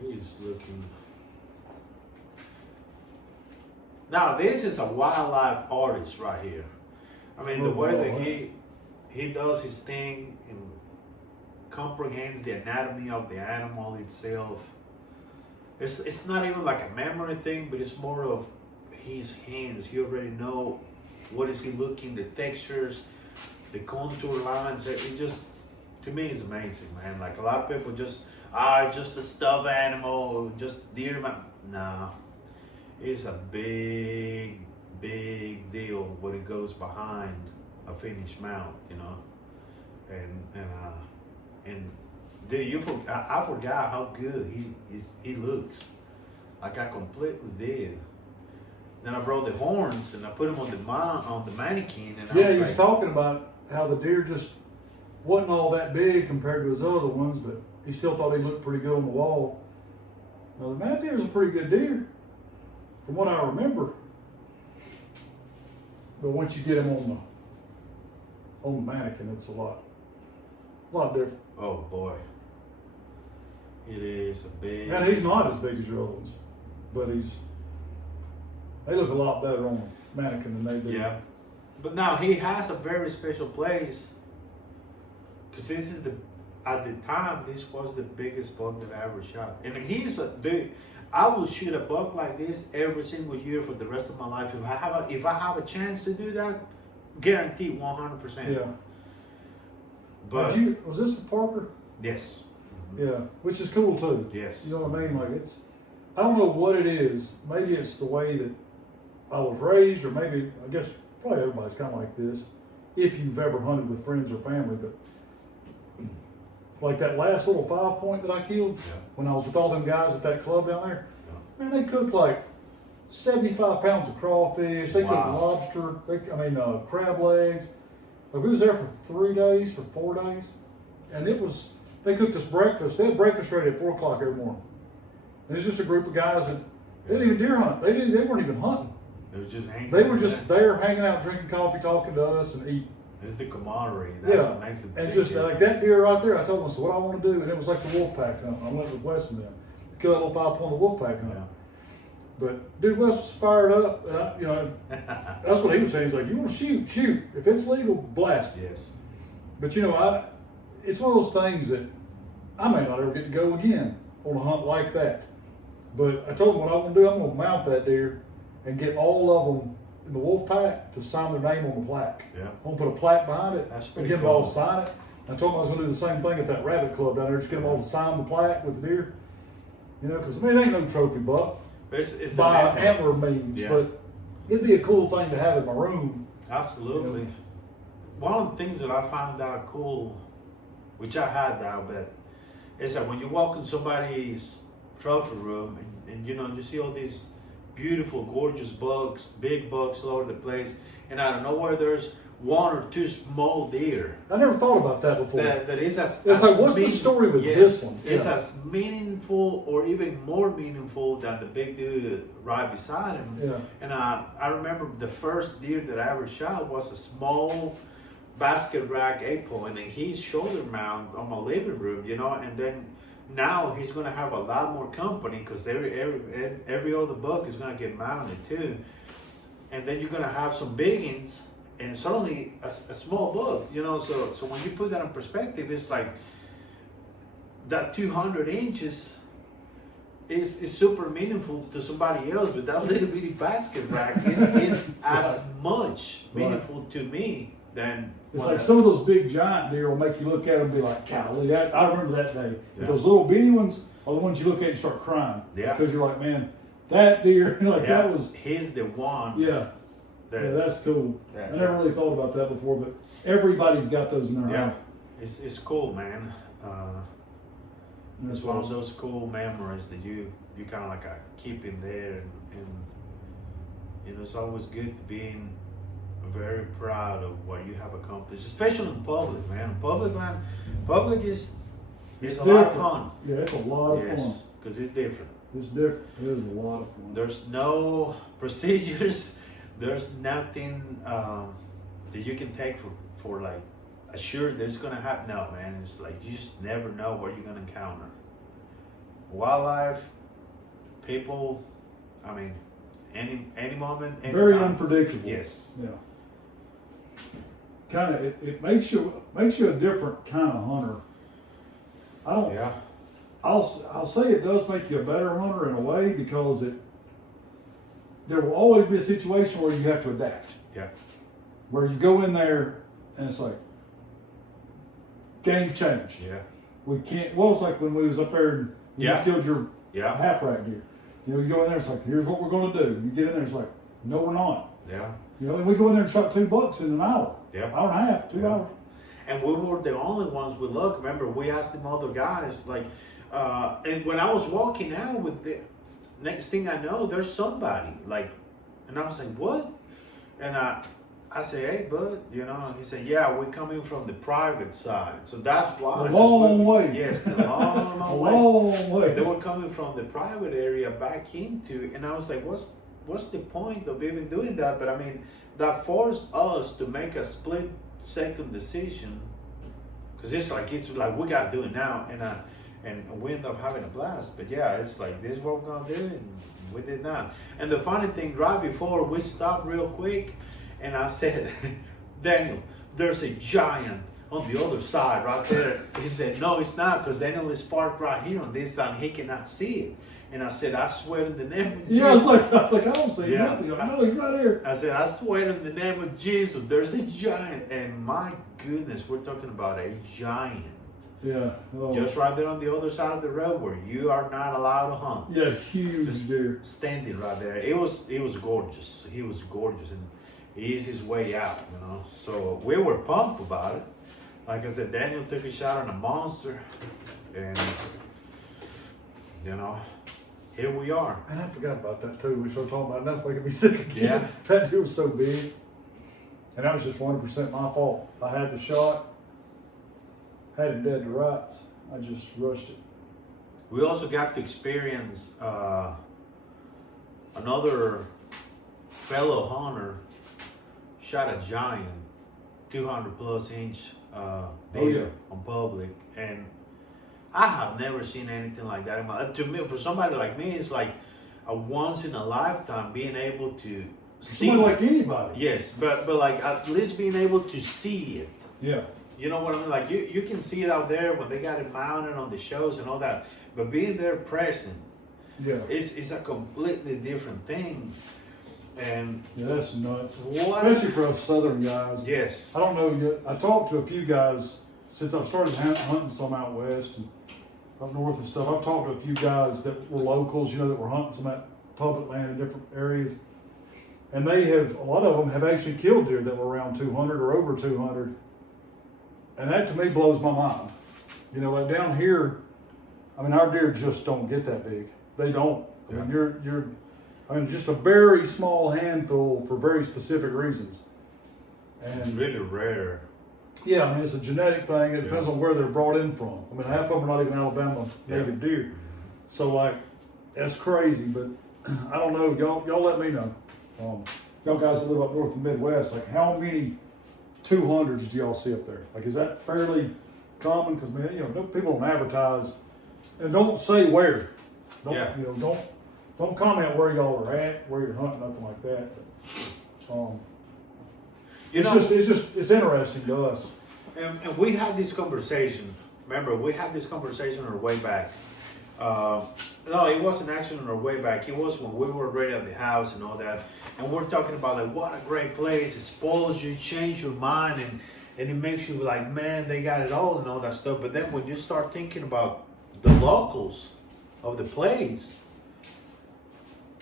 he's looking. Now this is a wildlife artist right here. I mean, the way that he does his thing and comprehends the anatomy of the animal itself. It's not even like a memory thing, but it's more of his hands. He already know what is he looking, the textures, the contour lines. It just, to me, is amazing, man. Like a lot of people just a stuffed animal, just deer. Nah, it's a big deal what it goes behind a finished mount, and dude, I forgot how good he looks. Like I completely did. Then I brought the horns and I put them on the mannequin. And Yeah, I he was was like, talking about how the deer just wasn't all that big compared to his other ones, but he still thought he looked pretty good on the wall. Now, the mad deer is a pretty good deer, from what I remember. But once you get him on the mannequin, it's a lot different. oh boy, it is a big. And he's not as big as your other ones, but they look a lot better on the mannequin than they do. Yeah, but now he has a very special place because at the time this was the biggest buck that I ever shot, and he's a dude. I will shoot a buck like this every single year for the rest of my life. If I have a chance to do that, guaranteed 100%. Yeah. But was this the Parker? yes. Yeah, which is cool too. Yes. You know what I mean? Like I don't know what it is. Maybe it's the way that I was raised, or maybe, I guess probably everybody's kind of like this, if you've ever hunted with friends or family. But like that last little 5-point that I killed, when I was with all them guys at that club down there, man, they cooked like 75 pounds of crawfish. They cooked lobster. Crab legs. Like, we was there for 3 days, for 4 days, and they cooked us breakfast. They had breakfast ready at 4 o'clock every morning. And it's just a group of guys that they didn't even deer hunt. They weren't even hunting. They were just hanging. They were just there hanging out, drinking coffee, talking to us, and eating. It's the camaraderie. That's what makes it. And just like that deer right there, I told them, so what I want to do, and it was like the wolf pack hunt. I went with Wes and them, kill that little 5-point wolf pack hunt. Yeah. But dude, Wes was fired up. And that's what he was saying. He's like, you want to shoot. If it's legal, blast it. Yes. But it's one of those things that I may not ever get to go again on a hunt like that. But I told him what I want to do. I'm going to mount that deer and get all of them in the wolf pack to sign their name on the plaque. Yeah. I'm going to put a plaque behind it That's and pretty get them cool. all to sign it. I told him I was going to do the same thing at that rabbit club down there. Just get them all to sign the plaque with the deer. Because it ain't no trophy buck It's by antler means, Yeah. but it'd be a cool thing to have in my room. Absolutely. One of the things that I found out cool, which I had now, but is that when you walk in somebody's trophy room and you see all these beautiful, gorgeous bucks, big bucks all over the place, and out of nowhere there's 1 or 2 small deer. I never thought about that before. That is as It's like, what's the story with this one? It's as meaningful or even more meaningful than the big dude right beside him. Yeah. And I remember the first deer that I ever shot was a small basket rack 8-point, and he's shoulder mount on my living room, and then now he's going to have a lot more company because every other buck is going to get mounted too. And then you're going to have some biggins and suddenly a small buck, so when you put that in perspective, it's like that 200 inches is super meaningful to somebody else, but that little bitty basket rack is as much meaningful to me than. It's like some of those big giant deer will make you look at them and be like, golly, I remember that day. But those little bitty ones are the ones you look at and start crying. Yeah. Because you're like, man, that deer, that was. He's the one. Yeah. Yeah, that's cool. Yeah, I never really thought about that before, but everybody's got those in their house. It's cool, man. It's one of those cool memories that you kind of like keep in there, and it's always good to be very proud of what you have accomplished, especially in public, man. Public is a lot of fun. Yeah, it's a lot of fun. Because it's different. It's different. It is a lot of fun. There's no procedures. There's nothing that you can take for like assured that it's gonna happen. No, man, it's like you just never know what you're gonna encounter. Wildlife, people, any moment, any very time. unpredictable. Yes. Yeah. Kind of, it makes you a different kind of hunter. Yeah. I'll say it does make you a better hunter in a way, because there will always be a situation where you have to adapt. Yeah. Where you go in there and it's like, game's changed. Yeah. We can't. Well, it's like when we was up there and you killed your half rack deer. You go in there, it's like, here's what we're going to do. You get in there, it's like, no, we're not. Yeah. And we go in there and shot 2 bucks in an hour. Yeah. Hour and a half, 2 hours. And we were the only ones with luck. Remember, we asked them other guys, like, and when I was walking out with the next thing I know, there's somebody like And I was like, what? And I said, hey, bud, you know, he said, yeah, we're coming from the private side. So that's why. A long way. Yes, the long, A long long way. They were coming from the private area back into, and I was like, what's the point of even doing that? But I mean, that forced us to make a split-second decision, because it's like we got to do it now, and we end up having a blast. But yeah, it's like, this is what we're gonna do, and we did not. And the funny thing, right before we stopped real quick, and I said, Daniel, there's a giant on the other side right there. He said, no, it's not, because Daniel is parked right here on this side, he cannot see it. And I said, I swear in the name of Jesus. Yeah, I was like, I don't see nothing. I know he's right here. I said, I swear in the name of Jesus, there's a giant. And my goodness, we're talking about a giant. Yeah. Oh. Just right there on the other side of the road where you are not allowed to hunt. Yeah, huge deer. Standing right there. It was gorgeous. He was gorgeous, and he's his way out, you know. So we were pumped about it. Like I said, Daniel took a shot on a monster, and you know, here we are. And I forgot about that too. We started talking about it, and that's making me sick again. Yeah. That deer was so big. And that was just 100% my fault. I had the shot, had him dead to rights. I just rushed it. We also got to experience another fellow hunter shot a giant 200 plus inch deer on public, and I have never seen anything like that in my life. To me, for somebody like me, it's like a once in a lifetime being able to see. Somebody like anybody. Yes, but like at least being able to see it. Yeah. You know what I mean? Like you can see it out there when they got it mounted on the shows and all that, but being there present, Yeah. it's a completely different thing. And Yeah, that's nuts. What? Especially for us southern guys. yes, I don't know yet. I talked to a few guys since I've started hunting some out west and up north and stuff. I've talked to a few guys that were locals, you know, that were hunting some at public land in different areas. And a lot of them have actually killed deer that were around 200 or over 200. And that to me blows my mind. You know, like down here, I mean, our deer just don't get that big. They don't. I mean, just a very small handful for very specific reasons. it's And really rare. yeah, I mean, it's a genetic thing. It depends on where they're brought in from. I mean, half of them are not even Alabama native deer. So like, that's crazy, but I don't know. Y'all let me know. Y'all guys that live up north and Midwest, like how many 200s do y'all see up there? Like, is that fairly common? Because man, you know, people don't advertise and don't say where. Don't comment where y'all are at, where you're hunting, nothing like that. But, it's interesting to us. And we had this conversation. Remember, we had this conversation on our way back. No, it wasn't actually on our way back. It was when we were already at the house and all that. And we're talking about like what a great place. It spoils you, change your mind, and it makes you like, man, they got it all and all that stuff. But then when you start thinking about the locals of the place,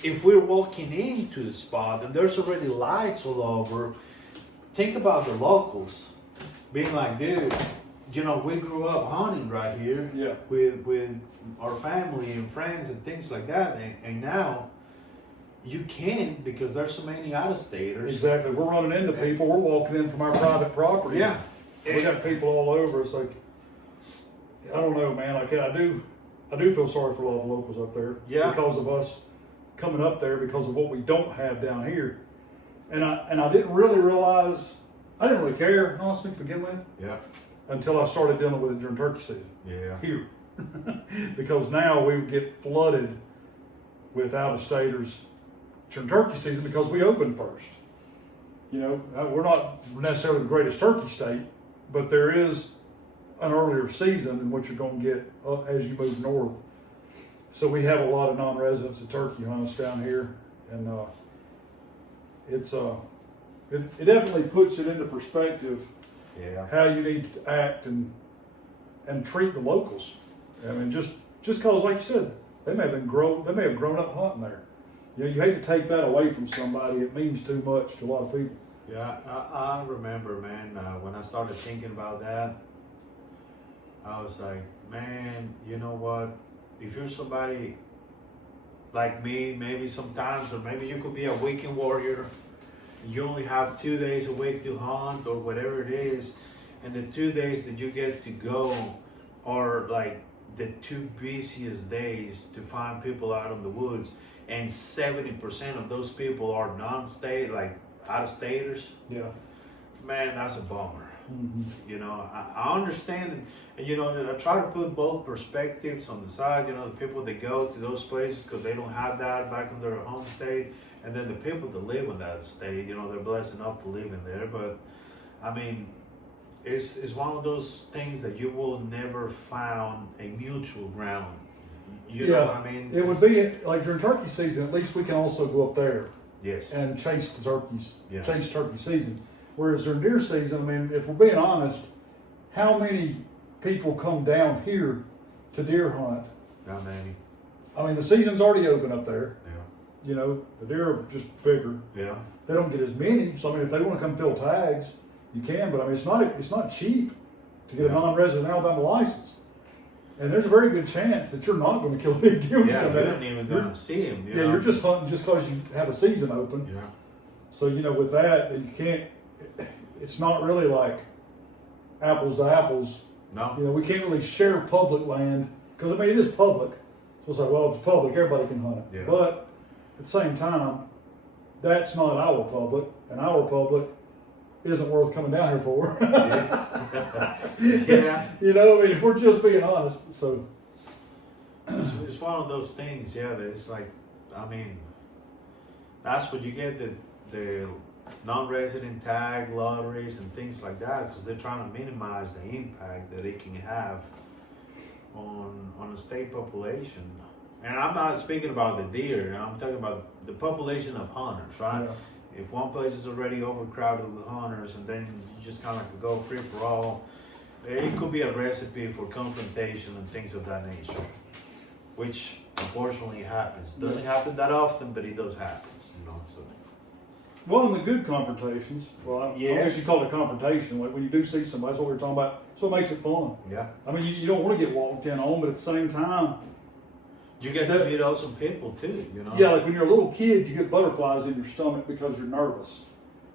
if we're walking into the spot and there's already lights all over, think about the locals being like, dude, you know, we grew up hunting right here with our family and friends and things like that, and now you can't because there's so many out-of-staters. Exactly. We're running into people. We're walking in from our private property. Yeah. We got people all over. It's like, I don't know, man. Like I do feel sorry for a lot of locals up there. Yeah. Because of us coming up there because of what we don't have down here. And I didn't really realize, I didn't really care, honestly, to begin with. Yeah. Until I started dealing with it during turkey season. Yeah. Here. Because now we get flooded with out-of-staters during turkey season because we open first. You know, we're not necessarily the greatest turkey state, but there is an earlier season than what you're going to get as you move north. So we have a lot of non-residents and turkey hunters down here, and it definitely puts it into perspective. Yeah. How you need to act and treat the locals. I mean, just cause, like you said, they may have grown up hunting there. You know, you hate to take that away from somebody. It means too much to a lot of people. Yeah, I remember, man, when I started thinking about that, I was like, man, you know what? If you're somebody, like me, maybe sometimes, or maybe you could be a weekend warrior. You only have 2 days a week to hunt or whatever it is, and the 2 days that you get to go are like the 2 busiest days to find people out in the woods, and 70% of those people are non-state, like out-of-staters. Yeah. Man, that's a bummer. Mm-hmm. You know, I understand, and you know, I try to put both perspectives on the side. You know, the people that go to those places because they don't have that back in their home state, and then the people that live in that state. You know, they're blessed enough to live in there. But I mean, it's one of those things that you will never find a mutual ground. You know what I mean? It would be like during turkey season. At least we can also go up there. Yes. And chase the turkeys. Yeah. Chase turkey season. Whereas during deer season, I mean, if we're being honest, how many people come down here to deer hunt? Not many. I mean, the season's already open up there. Yeah. You know, the deer are just bigger. Yeah. They don't get as many. So I mean, if they want to come fill tags, you can. But I mean, it's not cheap to get a non-resident Alabama license. And there's a very good chance that you're not going to kill a big deer. Yeah, you're not even going to see him. You know? You're just hunting just because you have a season open. Yeah. So you know, with that, you can't. It's not really like apples to apples. No. You know, we can't really share public land because I mean it is public. So it's like, well, if it's public, everybody can hunt it. Yeah. But at the same time, that's not our public, and our public isn't worth coming down here for. Yeah. You know, I mean, if we're just being honest, so it's one of those things, yeah, that it's like, I mean, that's what you get the non-resident tag lotteries and things like that, because they're trying to minimize the impact that it can have on the state population. And I'm not speaking about the deer, I'm talking about the population of hunters, right? Yeah. If one place is already overcrowded with hunters and then you just kind of like go free for all, it could be a recipe for confrontation and things of that nature, which unfortunately happens. Doesn't happen that often, but it does happen, you know. So. Well, in the good confrontations, well, I guess you call it confrontation. Like when you do see somebody, that's what we were talking about. So it makes it fun. Yeah. I mean, you don't want to get walked in on, but at the same time, you get to meet awesome people too, you know. Yeah, like when you're a little kid, you get butterflies in your stomach because you're nervous.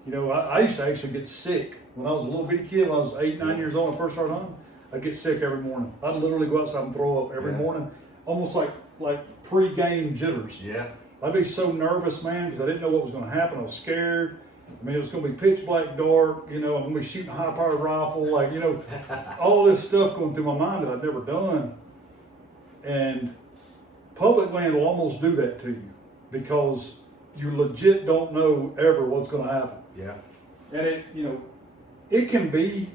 You know, I used to actually get sick when I was a little bitty kid. When I was 8, 9 years old and first started hunting, I'd get sick every morning. I'd literally go outside and throw up every morning, almost like pre-game jitters. Yeah. I'd be so nervous, man, because I didn't know what was going to happen. I was scared. I mean, it was going to be pitch black dark. You know, I'm going to be shooting a high-powered rifle. Like, you know, all this stuff going through my mind that I'd never done. And public land will almost do that to you because you legit don't know ever what's going to happen. Yeah. And it, you know, it can be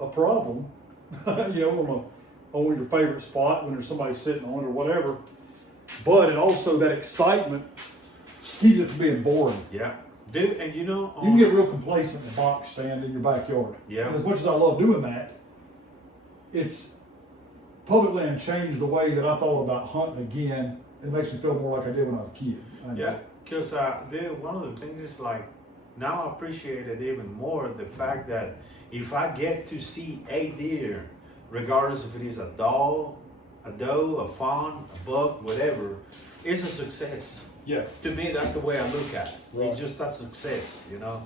a problem, you know, on your favorite spot when there's somebody sitting on it or whatever. But it also, that excitement keeps it from being boring. Yeah. Dude, and you know, you can get real complacent in a box stand in your backyard. Yeah. And as much as I love doing that, it's public land changed the way that I thought about hunting again. It makes me feel more like I did when I was a kid. Yeah, because dude, one of the things is like, now I appreciate it even more, the fact that if I get to see a deer, regardless if it is a doe, a fawn, a buck, whatever, it's a success. Yeah. To me, that's the way I look at it. Right. It's just a success, you know.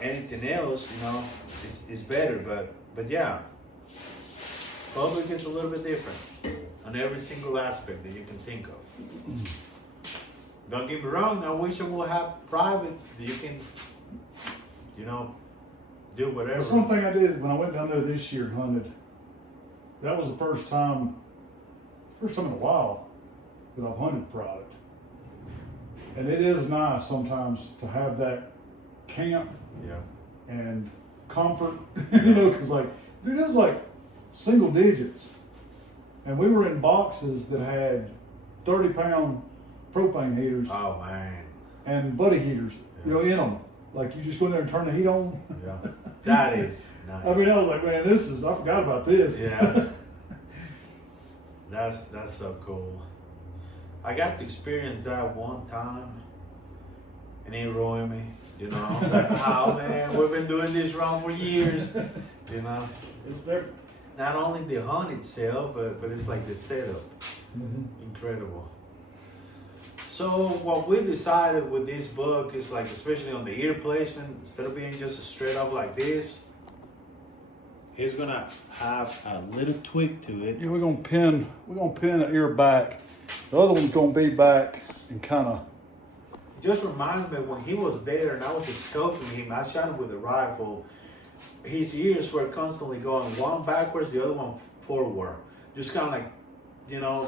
Anything else, you know, is better. But yeah, public is a little bit different on every single aspect that you can think of. Don't get me wrong, I wish I would have private that you can, you know, do whatever. That's one thing I did when I went down there this year and hunted. That was the first time in a while that I've hunted private. And it is nice sometimes to have that camp and comfort, you know, because like, dude, it was like single digits. And we were in boxes that had 30-pound propane heaters. Oh, man. And buddy heaters, you know, in them. Like you just go in there and turn the heat on. Yeah. That is nice. I mean, I was like, man, I forgot about this. Yeah. That's so cool. I got to experience that one time and it ruined me. You know, I was like, oh man, we've been doing this wrong for years. You know, It's different. not only the hunt itself, but it's like the setup. Mm-hmm. Incredible. So what we decided with this book is like, especially on the ear placement, instead of being just straight up like this, he's gonna have a little tweak to it. Yeah, we're gonna pin the ear back. The other one's gonna be back and kind of. Just reminds me when he was there and I was scoping him. I shot him with a rifle. His ears were constantly going one backwards, the other one forward. Just kind of like, you know,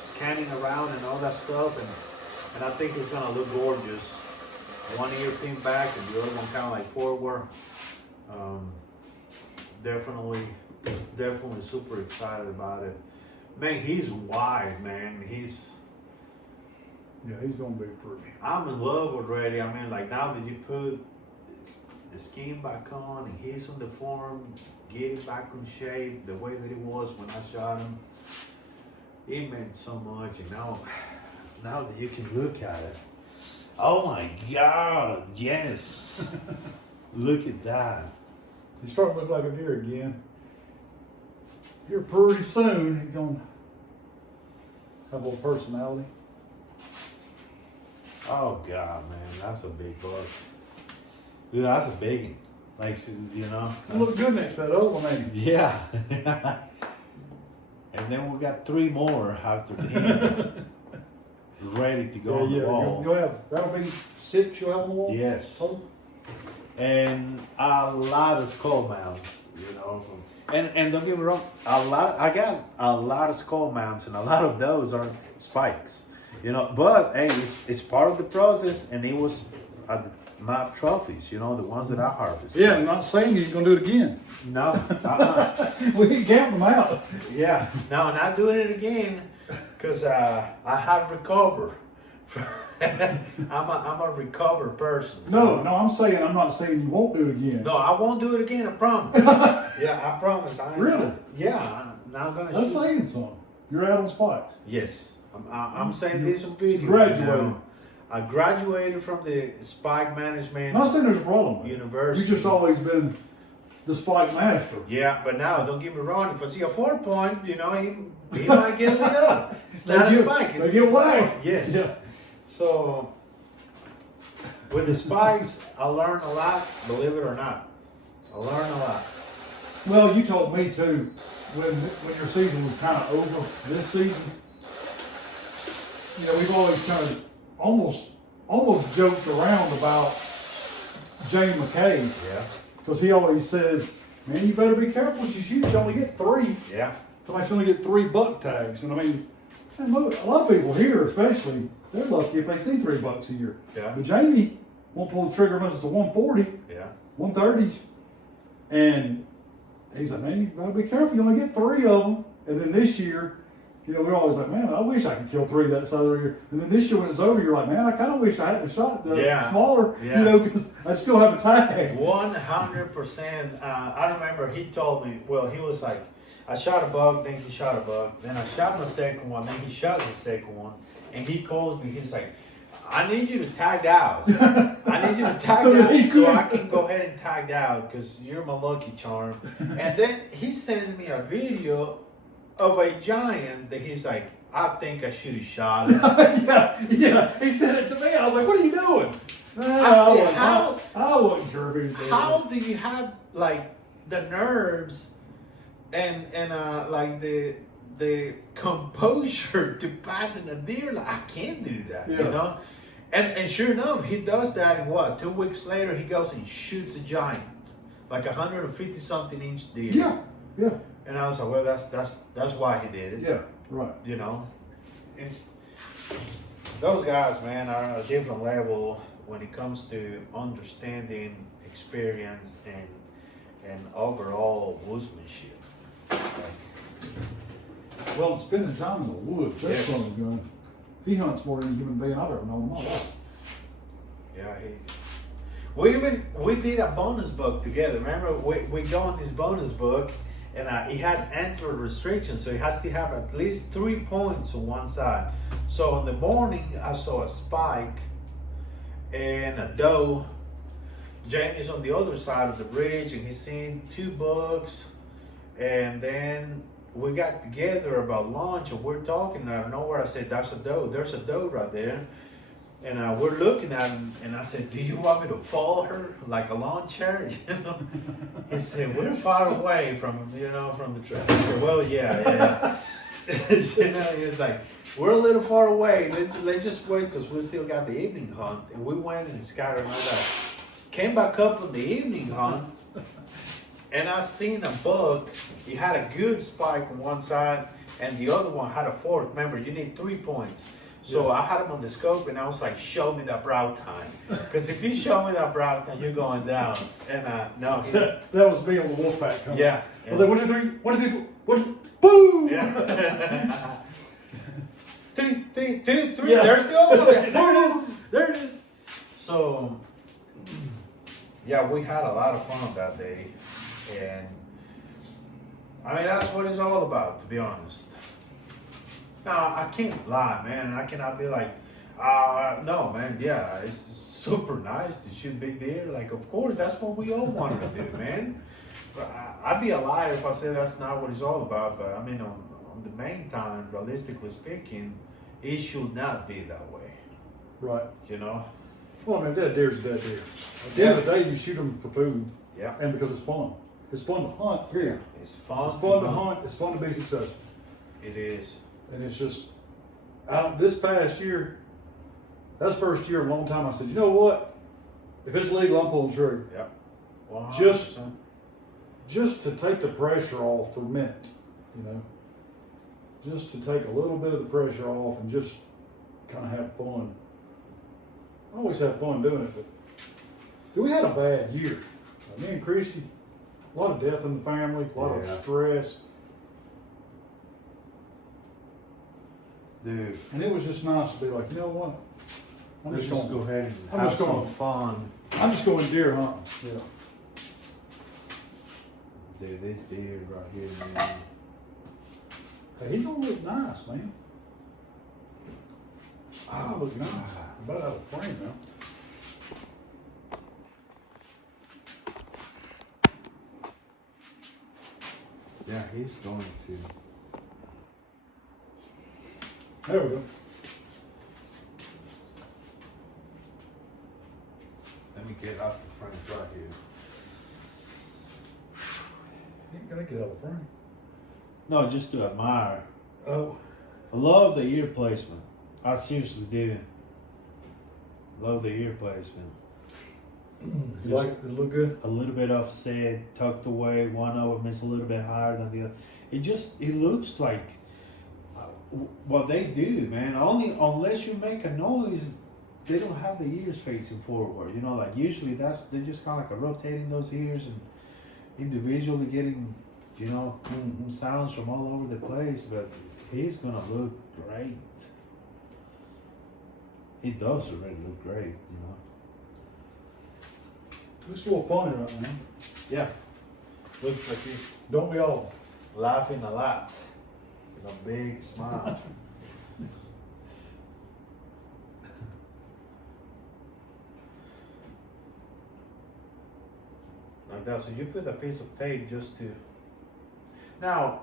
scanning around and all that stuff. And I think it's gonna look gorgeous. One ear pinned back and the other one kind of like forward. Definitely super excited about it. Man, he's wide, man. Yeah, he's gonna be pretty. I'm in love already. I mean, like now that you put the skin back on and he's on the form, getting back in shape the way that it was when I shot him, it meant so much. And now that you can look at it, oh my God, yes! Look at that. He's starting to look like a deer again. Here pretty soon, he's gonna have a little personality. Oh God, man, that's a big buck. Dude, that's a big one. Like, you know. He look good next to that other one, ain't he? Yeah. And then we got 3 more after him. Ready to go on the wall. You'll have, that'll be 6 you'll have on the wall? Yes. Oh. And a lot of skull mounts, you know. And don't get me wrong, I got a lot of skull mounts, and a lot of those are spikes. You know, but hey, it's part of the process, and it was my trophies, you know, the ones that I harvested. Yeah, I'm not saying you're gonna do it again. No, We can count them out. yeah, no, not doing it again, because I have recovered. I'm a recovered person. No, I'm saying I'm not saying you won't do it again. No, I won't do it again. I promise. Yeah, I promise. Really? Yeah, I'm not gonna. That's shoot. saying something. You're out on spikes. Yes, I'm saying this on video. Graduated. Now. I graduated from the spike management I'm not saying there's a problem with it. university. You've just always been the spike master. Yeah, but now don't get me wrong. If I see a 4-point, you know, he might get lit up. It's not a spike. It's They get whacked. Yes. Yeah. So with the spikes, I learned a lot. Believe it or not, I learned a lot. Well, you told me too when your season was kind of over this season. You know, we've always kind of almost joked around about Jamie McKay Yeah. because he always says, "Man, you better be careful what you shoot. You only get 3. Yeah. Somebody's only get 3 buck tags." And I mean, man, look, a lot of people here, especially, they're lucky if they see 3 bucks a year. Yeah. But Jamie won't pull the trigger unless it's a 140, Yeah. 130s, and he's like, "Man, you gotta be careful. You only get 3 of them." And then this year, you know, we're always like, "Man, I wish I could kill 3 that side of the year." And then this year when it's over, you're like, "Man, I kind of wish I hadn't shot the smaller, Yeah. you know, because I still have a tag." 100%. I remember he told me. Well, he was like, I shot a buck, then he shot a buck, then I shot my second one, then he shot the second one, and he calls me. He's like, "I need you to tag out. I need you to tag out so I can go ahead and tag out because you're my lucky charm." And then he sent me a video of a giant that he's like, "I think I should have shot it." yeah. He said it to me. I was like, "What are you doing?" I said, I wasn't sure if he was doing how it. do you have like the nerves and like the composure to passing a deer? Like, I can't do that, you know. And sure enough, he does that. And what? 2 weeks later, he goes and shoots a giant, like 150 something inch deer. Yeah. And I was like, well, that's why he did it. Yeah. Right. You know, it's those guys, man, are on a different level when it comes to understanding, experience, and overall woodsmanship. Well, spending time in the woods, that's Yes. something good. He hunts more than any human being I've ever known in my life. Yeah, we did a bonus book together. Remember, we go on this bonus book, and it has antler restrictions, so it has to have at least 3 points on one side. So in the morning, I saw a spike and a doe. Jamie's on the other side of the bridge, and he's seen 2 bucks. And then we got together about lunch and we're talking, and out of nowhere I said, there's a doe right there. And we're looking at him, and I said, do you want me to follow her like a lawn chair? You know? He said, we're far away from the trail. I said, well, yeah. You know, he's like, we're a little far away. Let's just wait because we still got the evening hunt. And we went and scattered and all that. Came back up on the evening hunt, and I seen a buck. He had a good spike on one side, and the other one had a fourth. Remember, you need 3 points. So I had him on the scope, and I was like, show me that brow tine. Because if you show me that brow tine, you're going down. And no. That was me on the wolf pack. Huh? Yeah. I was like, 1, 2, 3, 1, 2, 3, 1, boom! Yeah. 3, 3, 2, 3. Yeah. There's the other one. There it is. There it is. So, yeah, we had a lot of fun that day. And, I mean, that's what it's all about, to be honest. Now, I can't lie, man, and I cannot be like, no, man, yeah, it's super nice to shoot big deer. Like, of course, that's what we all wanted to do, man. But I'd be a liar if I said that's not what it's all about. But I mean, on the main time, realistically speaking, it should not be that way. Right. You know? Well, I mean, dead deer's a dead deer. At the end of the day, you shoot them for food. Yeah. And because it's fun. It's fun to hunt, period. It's fun. It's fun to hunt. It's fun to be successful. It is. And it's just, this past year, that's the first year in a long time I said, you know what? If it's legal, I'm pulling trigger. Yep. 100%. Just to take the pressure off for a minute, you know? Just to take a little bit of the pressure off and just kind of have fun. I always have fun doing it, but we had a bad year. Me and Christy, a lot of death in the family, a lot of stress. Dude. And it was just nice to be like, you know what? I'm just going to go ahead and I'm have just going some fun. I'm just going deer hunting. Yeah. Dude, this deer right here, man. Hey, he gonna look nice, man. He gonna look nice. I'm about out of frame now. Yeah, he's going to. There we go. Let me get out the front right here. You ain't gotta get out of the frame. No, just to admire. Oh. I love the ear placement. I seriously do. Love the ear placement. You like it? Does it look good? A little bit offset, tucked away. One of them is a little bit higher than the other. It looks like what they do, man. Only unless you make a noise, they don't have the ears facing forward. You know, like usually they're just kind of like rotating those ears and individually getting, you know, sounds from all over the place. But he's gonna look great. He does already look great, you know. Looks a little funny right now. Yeah. Looks like he's Don't we all? laughing a lot. With a big smile. Like that. So you put a piece of tape just to. Now,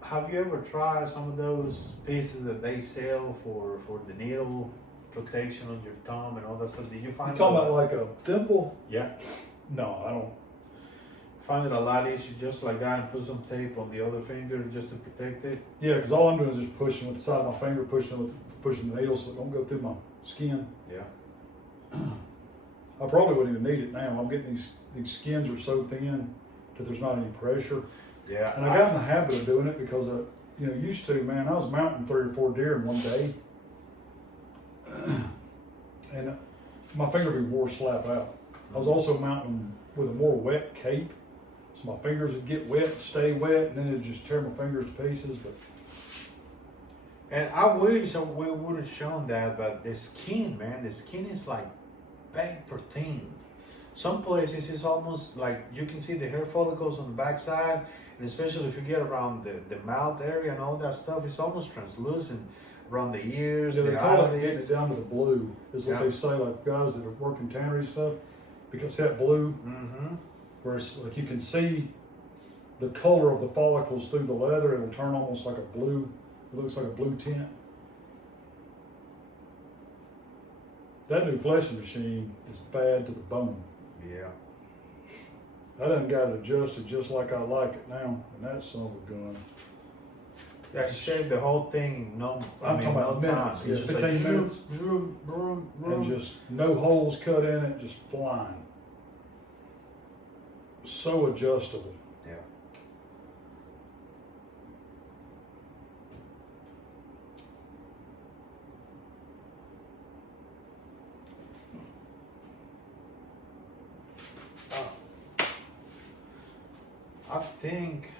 have you ever tried some of those pieces that they sell for the needle protection on your thumb and all that stuff? Did you find You talking about like a thimble? Yeah. No, I don't. Find it a lot easier just like that and put some tape on the other finger just to protect it. Yeah, because all I'm doing is just pushing with the side of my finger, pushing the needle so it don't go through my skin. Yeah. I probably wouldn't even need it now. I'm getting these skins are so thin that there's not any pressure. Yeah. And I got in the habit of doing it because used to, man, I was mounting 3 or 4 deer in one day. And my finger would be wore slap out. I was also mounting with a more wet cape. So my fingers would get wet, stay wet, and then it'd just tear my fingers to pieces. But And I wish we would have shown that, but the skin, man, the skin is like paper thin. Some places it's almost like you can see the hair follicles on the backside, and especially if you get around the mouth area and all that stuff, it's almost translucent around the ears, yeah, they the call it getting it eyelids. down to the blue, is what they say, like guys that are working tannery stuff, because that blue, Mm-hmm. where it's like you can see the color of the follicles through the leather, it'll turn almost like a blue. It looks like a blue tint. That new fleshing machine is bad to the bone. Yeah. I done got it adjusted just like I like it now, and that son of a gun. Yeah, you shave the whole thing. No, I'm talking about minutes. Yeah, 15 minutes. And just no holes cut in it, just flying. So adjustable. Yeah. I think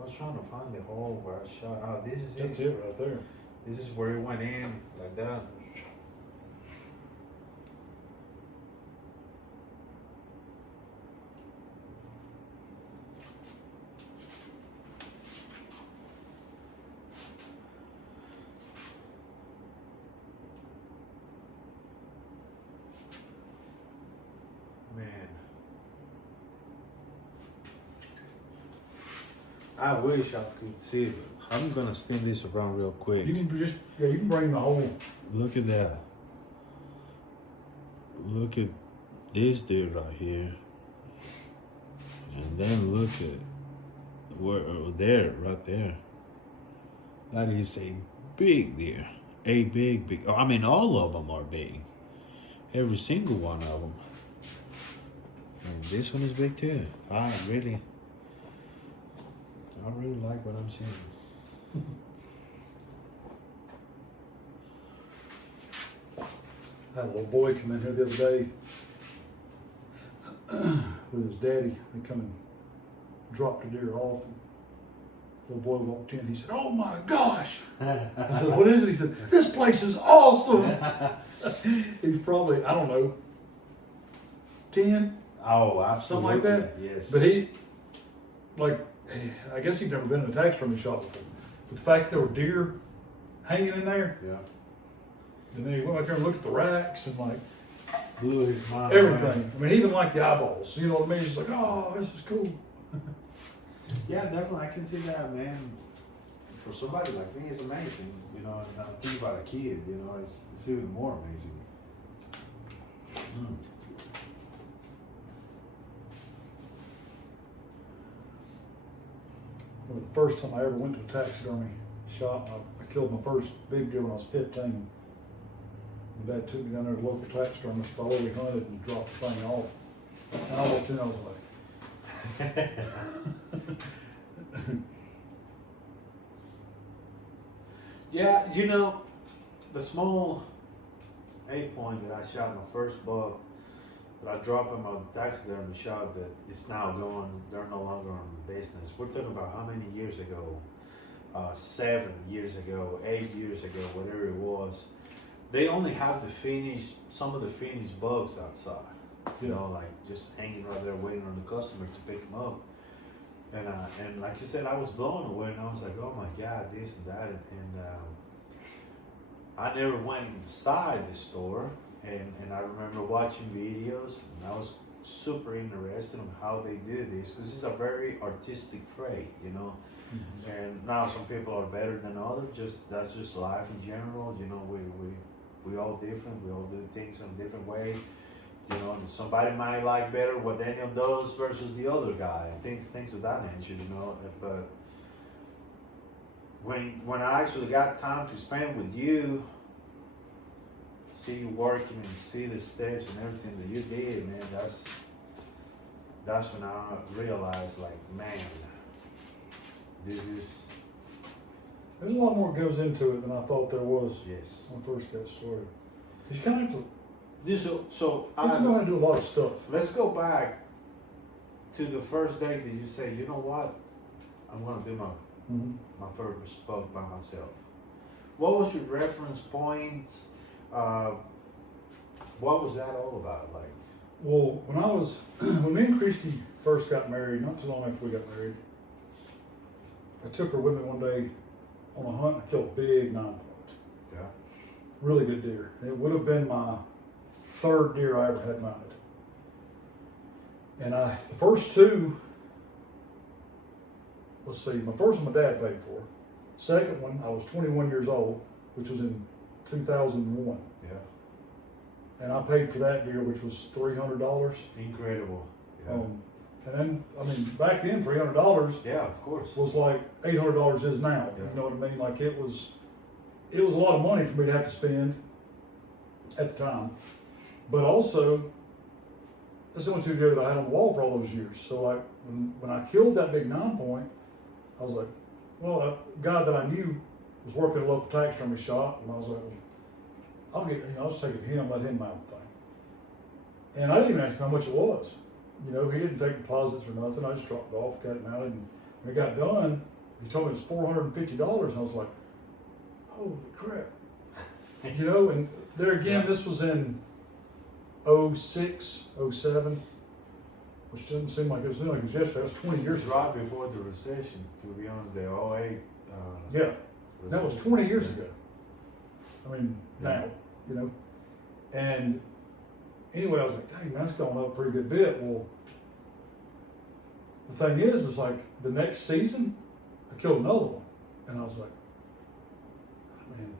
I was trying to find the hole where I shot. Oh, this is That's it right there. This is where it went in like that. Man, I wish I could see it. I'm gonna spin this around real quick. You can just, yeah, you can bring the whole. Look at that. Look at this dude right here. And then look at where there, right there. That is a big deer. A big. I mean, all of them are big. Every single one of them. And this one is big too. I really like what I'm seeing. I had a little boy come in here the other day with his daddy. They come and dropped the deer off. And little boy walked in. He said, "Oh my gosh!" I said, "What is it?" He said, "This place is awesome." He's probably, I don't know, 10. Oh, absolutely. Something like that. Yes. But he, like, I guess he'd never been in a taxidermy shop before. But the fact there were deer hanging in there, Yeah. and then he went back there and looked at the racks and like Blew his mind. everything. I mean, he even liked the eyeballs. You know what I mean? He's just like, "Oh, this is cool." Yeah, definitely. I can see that, man. For somebody like me, it's amazing. You know, and I think about a kid, you know, it's even more amazing. Well, the first time I ever went to a taxidermy shop, I killed my first big deer when I was 15. My dad took me down there to the local taxidermist. I already hunted and dropped the thing off. And I looked in, I was like, Yeah, you know, the small 8-point that I shot my first buck, that I dropped him on the taxidermy shop that is now gone, they're no longer in business. We're talking about how many years ago? 7 years ago, 8 years ago, whatever it was. They only have some of the finished bugs outside. You know, like just hanging right there waiting on the customer to pick them up. And like you said, I was blown away, and I was like, oh my God, this and that. And I never went inside the store, and I remember watching videos, and I was super interested in how they do this, because it's a very artistic trade, you know. Mm-hmm. And now some people are better than others. That's just life in general. You know, we all different. We all do things in a different way. You know, and somebody might like better what Daniel does versus the other guy, and things of that nature. You know, but when I actually got time to spend with you, see you working and see the steps and everything that you did, man, that's when I realized, like, man, this is. there's a lot more goes into it than I thought there was. Yes. When I first got started. Because you kind of have to. So You have to know how to do a lot of stuff. let's go back to the first day that you say, you know what, I'm gonna do my first buck by myself. What was your reference point? What was that all about? Like, Well, when me and Christy first got married, not too long after we got married, I took her with me one day on a hunt and I killed a big 9-point. yeah, Really good deer. It would have been my 3rd deer I ever had mounted. And the first 2, let's see, my first one my dad paid for. Second one, I was 21 years old, which was in 2001. Yeah. And I paid for that deer, which was $300. Incredible. Yeah. And then, I mean, back then, $300 Yeah, of course. was like $800 is now. Yeah. You know what I mean? Like it was a lot of money for me to have to spend at the time. But also, that's the only two deer that I had on the wall for all those years. So like when I killed that big 9-point, I was like, well, a guy that I knew was working at a local taxidermy shop, and I was like, well, I'll just take it to him, let him mount the thing. And I didn't even ask him how much it was. You know, he didn't take deposits or nothing. I just dropped it off, got it mounted, and when it got done, he told me it was $450, and I was like, holy crap. You know, and there again, this was in 06, 07, which doesn't seem like it was yesterday. It was 20 years ago. Right before the recession, to be honest, the 08. Yeah, that was 20 years Yeah. ago. I mean, now, you know. And anyway, I was like, dang, that's going up a pretty good bit. Well, the thing is like the next season, I killed another one. And I was like, man,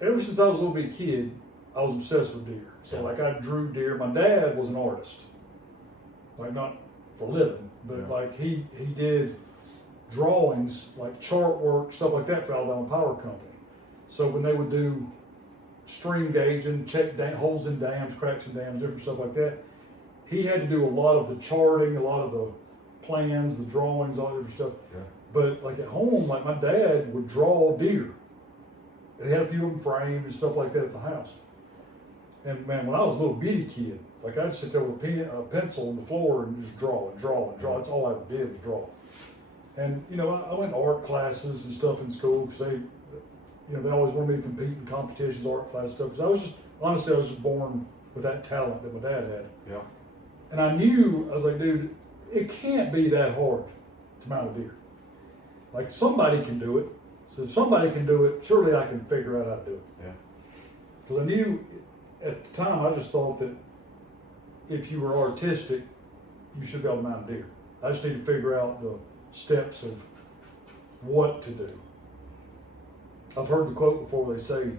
ever since I was a little bitty kid, I was obsessed with deer. So like I drew deer. My dad was an artist, like not for a living, but like he did drawings, like chart work, stuff like that for Alabama Power Company. So when they would do stream gauging, check holes in dams, cracks in dams, different stuff like that, he had to do a lot of the charting, a lot of the plans, the drawings, all that different stuff. Yeah. But like at home, like my dad would draw deer. And he had a few of them framed and stuff like that at the house. And man, when I was a little bitty kid, like I'd sit there with a pencil on the floor and just draw and draw and draw. That's all I ever did was draw. And you know, I went to art classes and stuff in school because they always wanted me to compete in competitions, art class stuff. Because I was just born with that talent that my dad had. Yeah. And I was like, dude, it can't be that hard to mount a deer. Like somebody can do it. So if somebody can do it, surely I can figure out how to do it. Yeah. Because I knew at the time, I just thought that if you were artistic, you should be able to mount a deer. I just need to figure out the steps of what to do. I've heard the quote before. They say,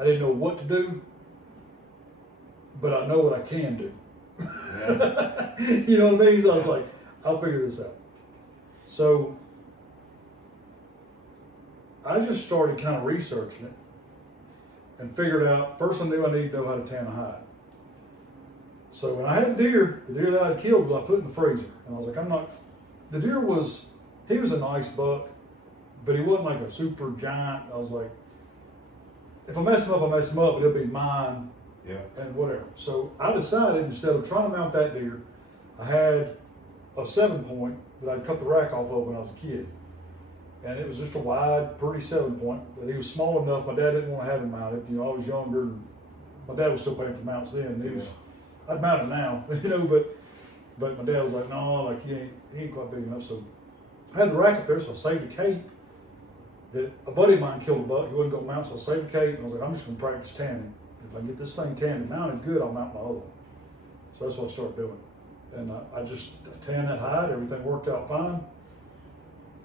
I didn't know what to do, but I know what I can do. Yeah. You know what I mean? So I was like, I'll figure this out. So I just started kind of researching it and figured out, first I knew I needed to know how to tan a hide. So when I had the deer that I killed was I put in the freezer. And I was like, he was a nice buck, but he wasn't like a super giant. I was like, if I mess him up, but it'll be mine. Yeah. And whatever. So I decided instead of trying to mount that deer, I had a 7-point that I'd cut the rack off of when I was a kid. And it was just a wide, pretty 7-point, but he was small enough. My dad didn't want to have him mounted. You know, I was younger, and my dad was still paying for mounts then. I'd mount him now, you know, but my dad was like, no, like he ain't quite big enough. So I had the rack up there, so I saved a cape that a buddy of mine killed a buck. He wasn't going to mount, so I saved a cape, and I was like, I'm just going to practice tanning. If I can get this thing tanned and mounted good, I'll mount my other one. So that's what I started doing. And I just tanned that hide. Everything worked out fine.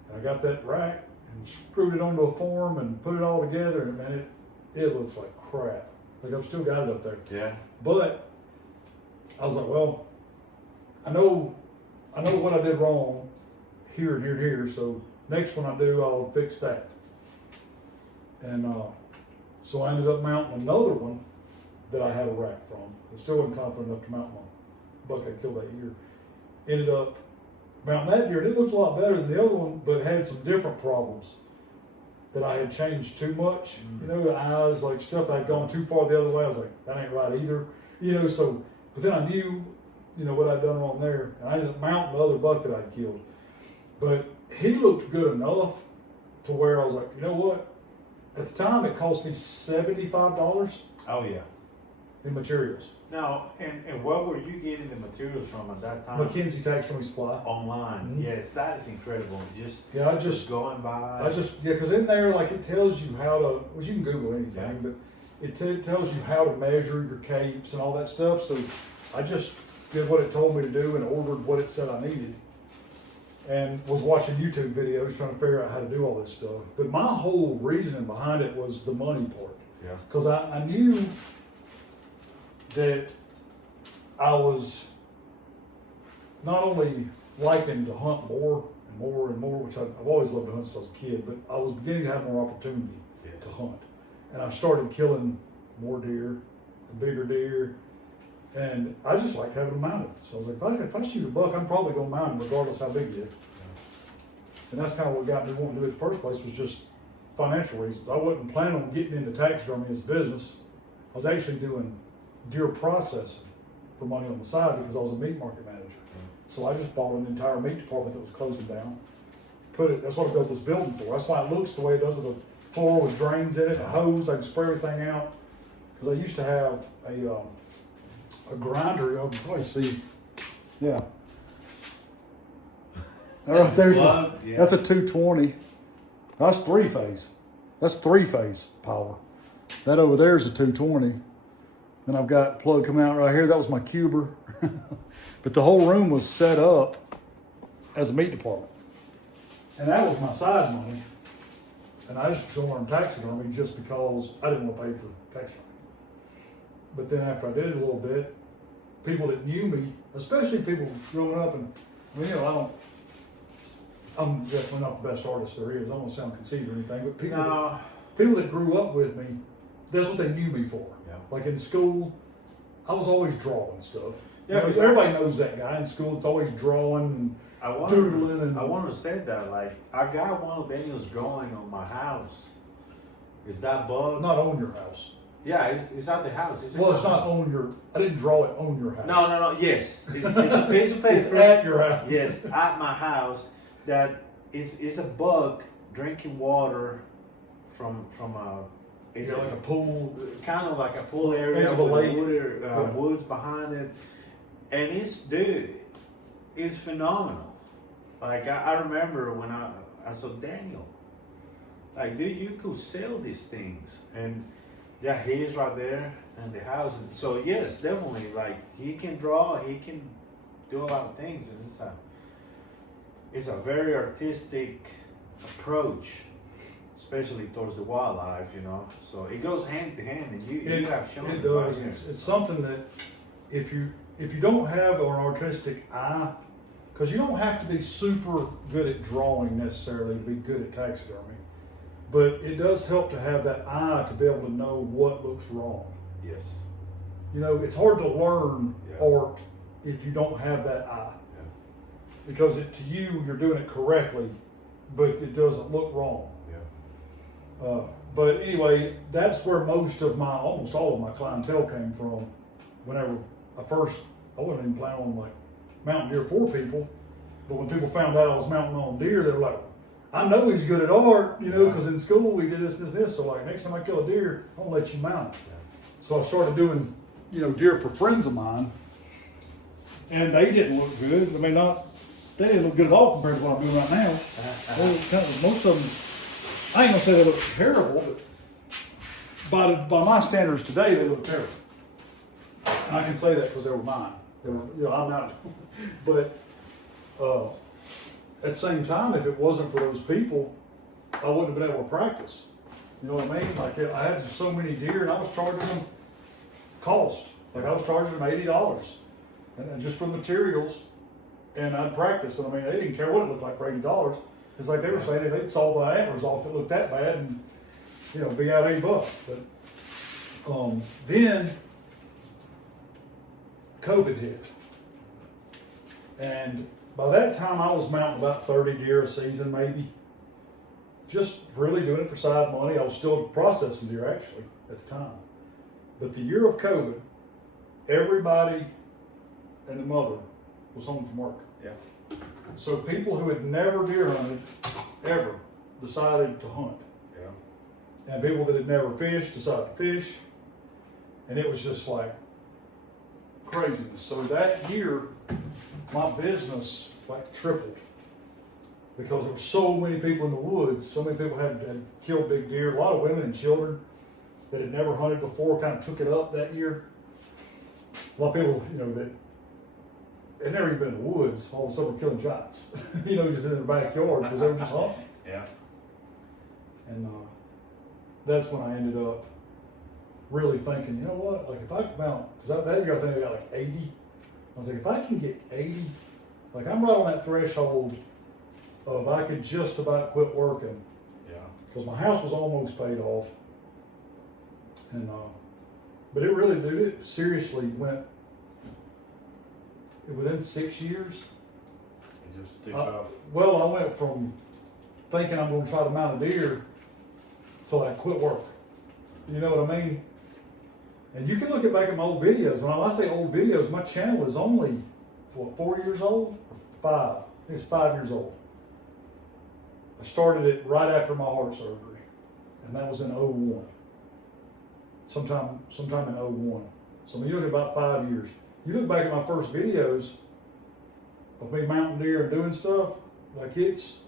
And I got that rack and screwed it onto a form and put it all together. And man, it looks like crap. Like I've still got it up there. Yeah. But I was like, well, I know what I did wrong here and here and here. So next one I do, I'll fix that. And so I ended up mounting another one that I had a rack from. I still wasn't confident enough to mount my buck I killed that year. Ended up mounting that deer, and it looked a lot better than the other one, but it had some different problems that I had changed too much. You know, the eyes, like stuff that had gone too far the other way. I was like, that ain't right either. You know, so, but then I knew, you know, what I'd done wrong there, and I ended up mounting the other buck that I'd killed. But he looked good enough to where I was like, you know what? At the time, it cost me $75 Oh yeah. in materials. Now, and where were you getting the materials from at that time? McKinsey Taxidermy Supply. Online. Mm-hmm. Yes, that is incredible. Just going by. Because in there, like it tells you how to, well, you can Google anything, Yeah. but it tells you how to measure your capes and all that stuff. So I just did what it told me to do and ordered what it said I needed. and was watching YouTube videos trying to figure out how to do all this stuff. But my whole reasoning behind it was the money part. Yeah. Because I knew that I was not only liking to hunt more and more and more, which I've always loved to hunt since I was a kid, but I was beginning to have more opportunity to hunt. And I started killing more deer, and bigger deer, and I just liked having them mounted. So I was like, if I shoot a buck, I'm probably going to mount him regardless how big he is. And that's kind of what got me wanting to do it in the first place, was just financial reasons. I wasn't planning on getting into taxidermy as a business. I was actually doing deer processing for money on the side because I was a meat market manager. So I just bought an entire meat department that was closing down. That's what I built this building for. That's why it looks the way it does, with the floor with drains in it, a hose. I can spray everything out. Because I used to have a grinder. You can probably see. Yeah. Right there's that's a 220. That's three-phase. That's three-phase power. That over there is a 220. Then I've got plug coming out right here. That was my cuber. But the whole room was set up as a meat department. And that was my side money. And I just was going to learn taxidermy just because I didn't want to pay for taxidermy. But then after I did it a little bit, people that knew me, especially people growing up, and I'm definitely not the best artist there is. I don't want to sound conceited or anything, but people that grew up with me, that's what they knew me for. Yeah. Like in school, I was always drawing stuff. Yeah, everybody knows that guy in school. It's always drawing and doodling. And I want to say that, like, I got one of Daniel's drawing on my house. Is that bug? Not on your house. Yeah, it's at the house. It's not on your. I didn't draw it on your house. No. Yes, it's a piece of paper. It's at your house. Yes, at my house. That is a bug drinking water from a. It's like a pool. Kind of like a pool area with woods behind it, and it's phenomenal. Like I remember when I saw Daniel. Like, dude, you could sell these things, and yeah, he is right there in the house. And so yes, definitely, like, he can draw, he can do a lot of things, and it's a very artistic approach, especially towards the wildlife, you know. So it goes hand to hand, and you have shown it does. It's something that if you don't have an artistic eye, because you don't have to be super good at drawing necessarily to be good at taxidermy, but it does help to have that eye to be able to know what looks wrong. Yes. You know, it's hard to learn art if you don't have that eye. Yeah. Because to you, you're doing it correctly, but it doesn't look wrong. Yeah. But anyway, that's where almost all of my clientele came from. Whenever I wasn't even planning on like mounting deer for people, but when people found out I was mounting on deer, they were like, I know he's good at art, you know, because in school we did this. So like, next time I kill a deer, I'll let you mount it. Yeah. So I started doing, deer for friends of mine, and they didn't look good. I mean, they didn't look good at all compared to what I'm doing right now. Most of them, I ain't gonna say they look terrible, but by my standards today, they look terrible. And I can say that because they were mine. They were, I'm not, but at the same time, if it wasn't for those people, I wouldn't have been able to practice. You know what I mean? Like, I had so many deer, and I was charging them cost. Like, I was charging them $80, and just for materials, and I'd practice. And I mean, they didn't care what it looked like for $80. It's like they were saying they'd saw the antlers off if it looked that bad, and be out $80. But then COVID hit, and by that time I was mounting about 30 deer a season, maybe. Just really doing it for side money. I was still processing deer actually at the time. But the year of COVID, everybody and the mother was home from work. Yeah. So people who had never deer hunted ever decided to hunt. Yeah. And people that had never fished decided to fish. And it was just like craziness. So that year, my business like tripled because there were so many people in the woods. So many people had killed big deer. A lot of women and children that had never hunted before kind of took it up that year. A lot of people, that had never even been in the woods. All of a sudden we're killing giants, you know, just in the backyard because they were just hunting. Yeah. And that's when I ended up really thinking, you know what, like if I could mount, because that year I think I got like 80. I was like, if I can get 80, like I'm right on that threshold of I could just about quit working. Yeah. Because my house was almost paid off. And, but it really, dude, it seriously went, within 6 years. You just took off. Well, I went from thinking I'm going to try to mount a deer till I quit work. You know what I mean? And you can look back at my old videos. When I say old videos, my channel is only, what, 4 years old? Or 5. I think it's 5 years old. I started it right after my heart surgery. And that was in 01. Sometime in 01. So when you look at about 5 years. You look back at my first videos of me mounting deer and doing stuff, like it's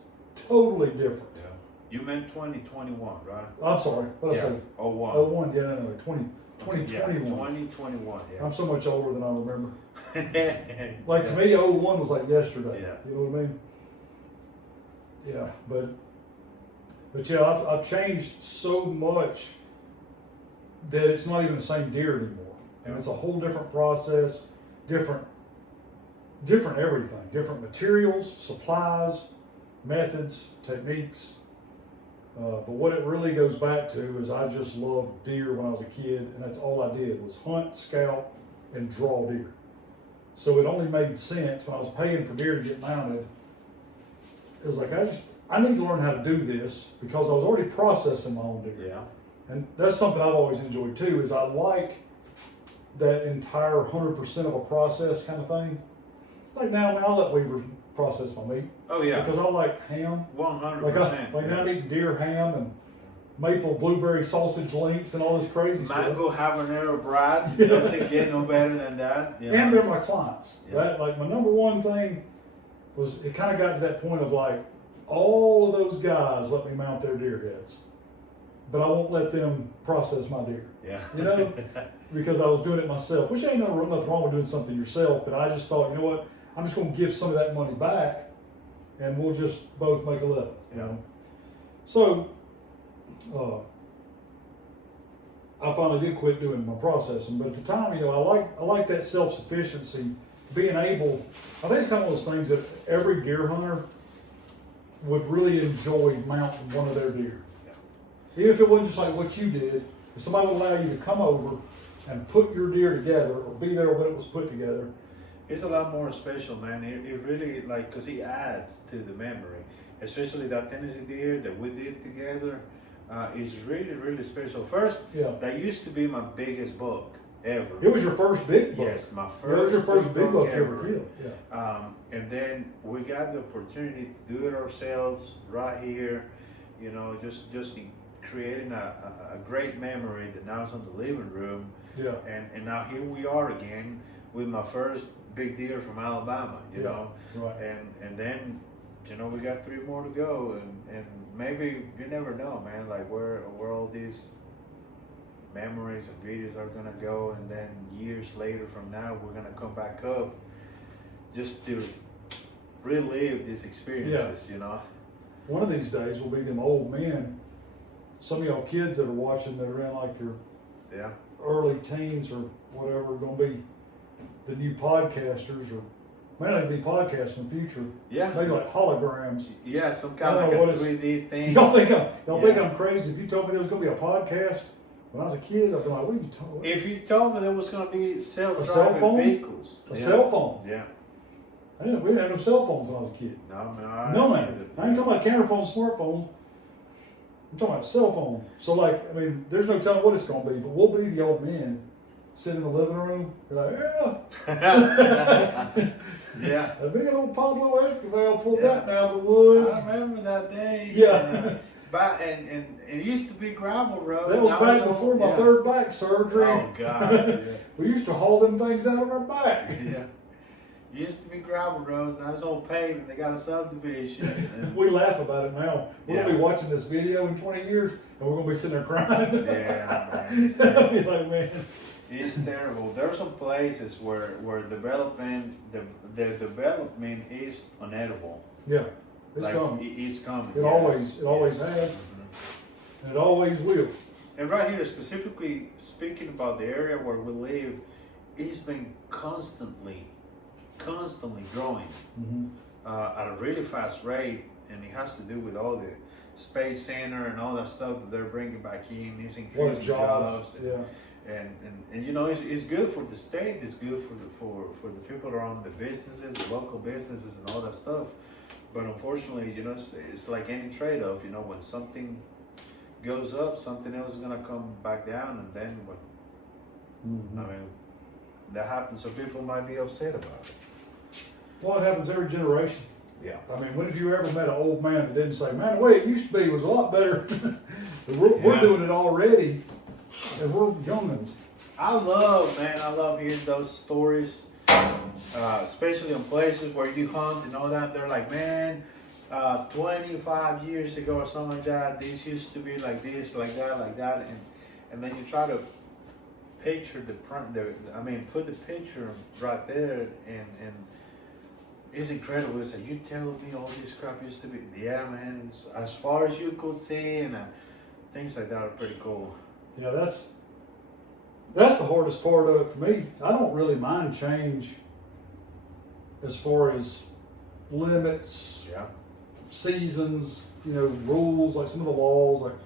totally different. Yeah. You meant 2021, right? I'm sorry, what did I say? 01. 01, yeah, no, 2021. Yeah, 2021, yeah. I'm so much older than I remember. Like yeah. to me, 01 was like yesterday. Yeah. You know what I mean? Yeah, but yeah, I've changed so much that it's not even the same deer anymore. And it's a whole different process, different everything, different materials, supplies, methods, techniques. But what it really goes back to is I just loved deer when I was a kid, and that's all I did was hunt, scout, and draw deer. So it only made sense when I was paying for deer to get mounted. It was like I need to learn how to do this because I was already processing my own deer. Yeah. And that's something I've always enjoyed too, is I like that entire 100% of a process kind of thing. Like now, I'll let Weaver process my meat. Oh yeah. Because I like ham. 100%. Like now I'm eating deer ham and maple blueberry sausage links and all this crazy Mango stuff. habanero brats. Doesn't get no better than that. Yeah. And they're my clients. Yeah. That, like my number one thing was it kind of got to that point of like all of those guys let me mount their deer heads, but I won't let them process my deer. Yeah. You know, because I was doing it myself, which ain't nothing wrong with doing something yourself. But I just thought, you know what, I'm just going to give some of that money back, and we'll just both make a living. You know, so I finally did quit doing my processing. But at the time, you know, I like that self-sufficiency, being able. I think it's kind of one of those things that every deer hunter would really enjoy mounting one of their deer. Even if it wasn't just like what you did, if somebody would allow you to come over and put your deer together or be there when it was put together. It's a lot more special, man. It really, like, because it adds to the memory. Especially that Tennessee deer that we did together is really, really special. First, that used to be my biggest buck ever. It was your first big buck? Yes, my first. It was your first big buck you ever ever killed. Yeah. And then we got the opportunity to do it ourselves right here, you know, just creating a great memory that now is on the living room. Yeah. And now here we are again with my first big deer from Alabama, you know. Right. And then, you know, we got 3 more to go, and maybe you never know, man, like where all these memories and videos are gonna go, and then years later from now we're gonna come back up just to relive these experiences, you know. One of these days we'll be them old men. Some of y'all kids that are watching that are in like your early teens or whatever are going to be the new podcasters, or may be podcasts in the future. Yeah. Maybe like holograms. Yeah, some kind of like a 3D thing. Y'all think I'm crazy? If you told me there was going to be a podcast when I was a kid, I'd be like, what are you talking about? If you told me there was going to be cell self-driving phone? vehicles. A cell phone? Yeah. We didn't have no cell phones when I was a kid. No, man. I ain't talking about camera phones, smartphones. I'm talking about cell phone. So like, I mean, there's no telling what it's going to be, but we'll be the old men sitting in the living room. Be like, yeah. A big old Pablo Esquivel pulled that down the woods. I remember that day. Yeah. And it used to be gravel road. That was back before my third back surgery. Oh God. Yeah. We used to haul them things out of our back. Yeah. Used to be gravel roads, now it's all paved, and they got a subdivision. And we laugh about it now. We're gonna be watching this video in 20 years, and we're gonna be sitting there crying. Yeah, I'll be like, man, It's terrible. There are some places where development, the development is unedible. Yeah, it's Like coming. it's coming. It yes. always has, and it always will. And right here, specifically speaking about the area where we live, it's been constantly growing at a really fast rate, and it has to do with all the space center and all that stuff that they're bringing back in. It's increasing jobs. And you know, it's good for the state. It's good for the people around the businesses, the local businesses, and all that stuff. But unfortunately, you know, it's like any trade-off. You know, when something goes up, something else is gonna come back down, and then I mean, that happens. So people might be upset about it. Well, it happens every generation. Yeah. I mean, when have you ever met an old man that didn't say, "Man, the way it used to be was a lot better"? we're doing it already, and we're youngins. I love hearing those stories, especially in places where you hunt and all that. They're like, man, 25 years ago or something like that, this used to be like this, like that, and then you try to picture put the picture right there, and it's incredible. It's like, you telling me all this crap used to be, yeah, man, it's as far as you could see, and things like that are pretty cool. Yeah, that's the hardest part of it for me. I don't really mind change as far as limits, seasons, you know, rules, like some of the laws, like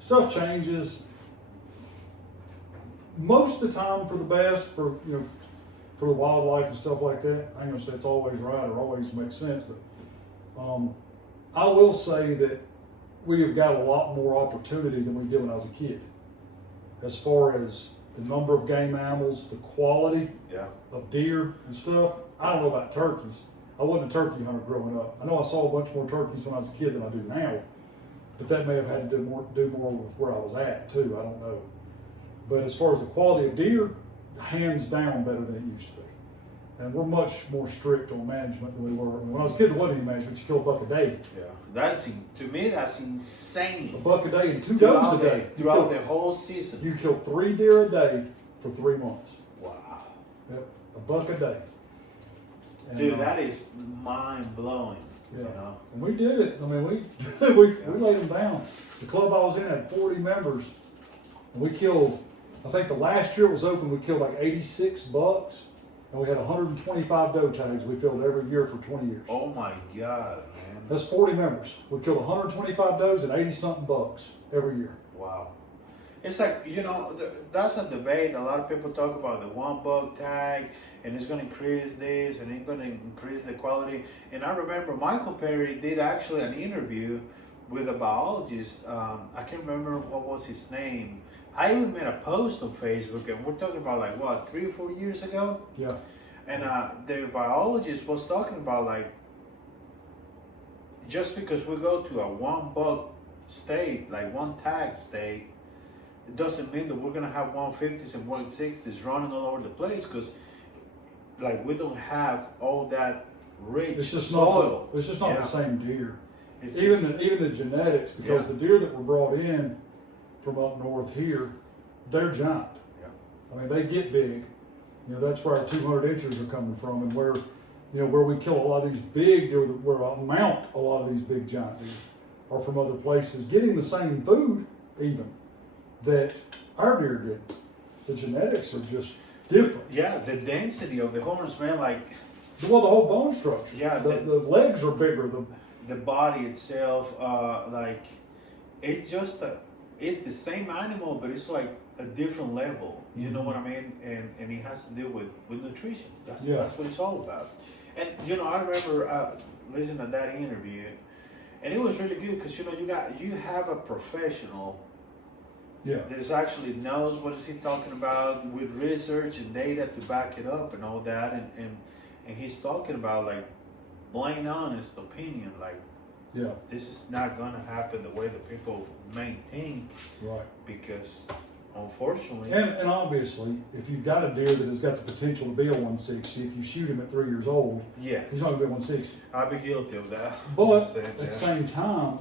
stuff changes most of the time for the best, for the wildlife and stuff like that. I ain't gonna say it's always right or always makes sense, but I will say that we have got a lot more opportunity than we did when I was a kid, as far as the number of game animals, the quality of deer and stuff. I don't know about turkeys. I wasn't a turkey hunter growing up. I know I saw a bunch more turkeys when I was a kid than I do now, but that may have had to do more with where I was at too. I don't know. But as far as the quality of deer, hands down better than it used to be. And we're much more strict on management than we were. When I was a kid, there wasn't any management. You killed a buck a day. Yeah, to me, that's insane. A buck a day and 2 does a day. Throughout the whole season. You kill 3 deer a day for 3 months. Wow. Yep, a buck a day. And, dude, that is mind blowing. Yeah, you know? And we did it. I mean, we laid them down. The club I was in had 40 members, and we killed. I think the last year it was open, we killed like 86 bucks, and we had 125 doe tags we filled every year for 20 years. Oh my God, man. That's 40 members. We killed 125 does and 80 something bucks every year. Wow. It's like, you know, that's a debate. A lot of people talk about the 1 buck tag, and it's going to increase this, and it's going to increase the quality. And I remember Michael Perry did actually an interview with a biologist. I can't remember what was his name. I even made a post on Facebook, and we're talking about like what, 3 or 4 years ago? Yeah. And the biologist was talking about like, just because we go to a 1 buck state, like 1 tag state, it doesn't mean that we're gonna have 150s and 160s running all over the place, because like we don't have all that rich It's just soil. not the same deer. It's Even the genetics, because the deer that were brought in from up north here, they're giant. Yeah. I mean, they get big. You know, that's where our 200 inchers are coming from, and where we kill a lot of these big deer, where I mount a lot of these big giant deer, are from other places, getting the same food even that our deer did. The genetics are just different. Yeah, the density of the horns, man, like. Well, the whole bone structure. Yeah. The legs are bigger. The body itself, like, it's just it's the same animal, but it's like a different level. You know what I mean? And it has to do with nutrition. That's what it's all about. And you know, I remember listening to that interview, and it was really good because you have a professional that actually knows what is he talking about with research and data to back it up and all that, and he's talking about like plain honest opinion, like this is not gonna happen the way that people may think, right? Because unfortunately, and obviously, if you've got a deer that has got the potential to be a 160, if you shoot him at 3 years old, he's not gonna be a 160. I'd be guilty of that. But at the same time,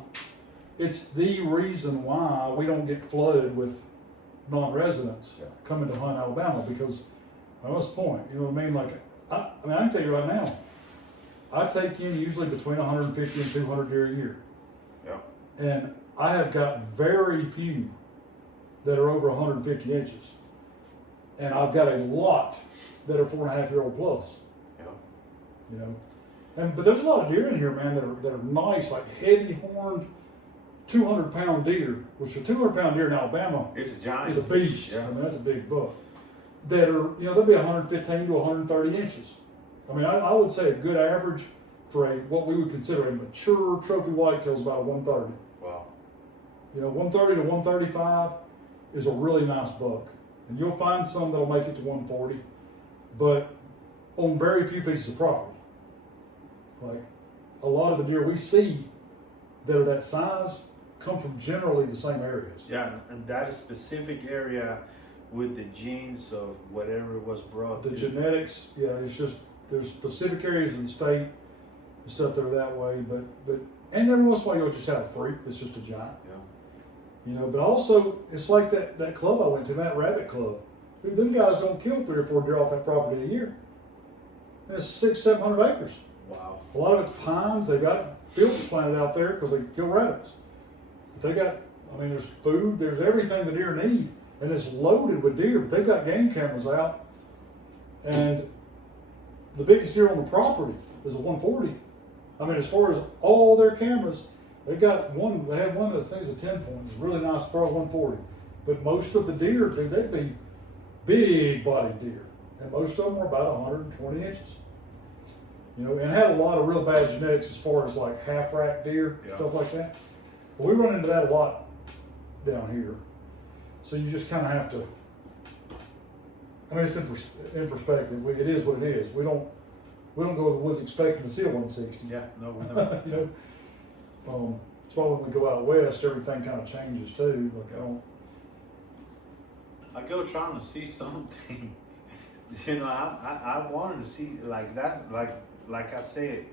it's the reason why we don't get flooded with non-residents coming to hunt Alabama because, what's the point? You know what I mean? Like, I can tell you right now, I take in usually between 150 and 200 deer a year. Yeah. And I have got very few that are over 150 inches. And I've got a lot that are 4.5-year-old plus. Yeah. You know, but there's a lot of deer in here, man, that are nice, like heavy horned, 200-pound deer, which a 200-pound deer in Alabama is a beast. Yeah. I mean, that's a big buck. That are, they'll be 115 to 130 inches. I mean, I would say a good average for what we would consider a mature trophy whitetail is about 130. Wow. 130 to 135 is a really nice buck. And you'll find some that'll make it to 140, but on very few pieces of property. Like a lot of the deer we see that are that size come from generally the same areas. Yeah, and that specific area with the genes of whatever was brought. The genetics, it's just there's specific areas in the state and stuff that are that way, but and every once in a while you'll just have a freak that's just a giant. Yeah. But also it's like that club I went to, that rabbit club. Dude, them guys don't kill 3 or 4 deer off that property a year. And it's 600-700 acres. Wow. A lot of it's pines. They got fields planted out there because they kill rabbits. But they got, there's food, there's everything the deer need. And it's loaded with deer, but they've got game cameras out. And the biggest deer on the property is a 140. As far as all their cameras, they had one of those things, a 10 point. It's really nice for a 140. But most of the deer, dude, they'd be big bodied deer. And most of them were about 120 inches. And had a lot of real bad genetics as far as like half rack deer, stuff like that. But we run into that a lot down here. So you just kind of have to, it's in perspective. It is what it is. We don't go to the woods expecting to see a 160. Yeah, no, we never. That's why when we go out west, everything kind of changes too. I go trying to see something. I wanted to see, like, that's like I said,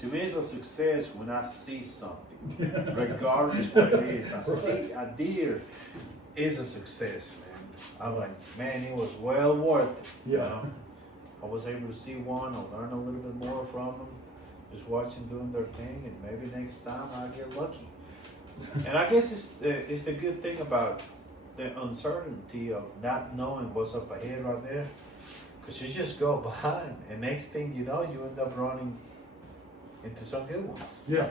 to me it's a success when I see something, regardless what it is. I see a deer is a success, man. I'm like, man, it was well worth it. Yeah. I was able to see one, I learned a little bit more from them, just watching doing their thing, and maybe next time I'll get lucky. And I guess it's the good thing about the uncertainty of not knowing what's up ahead right there. Because you just go behind, and next thing you know, you end up running into some good ones. Yeah.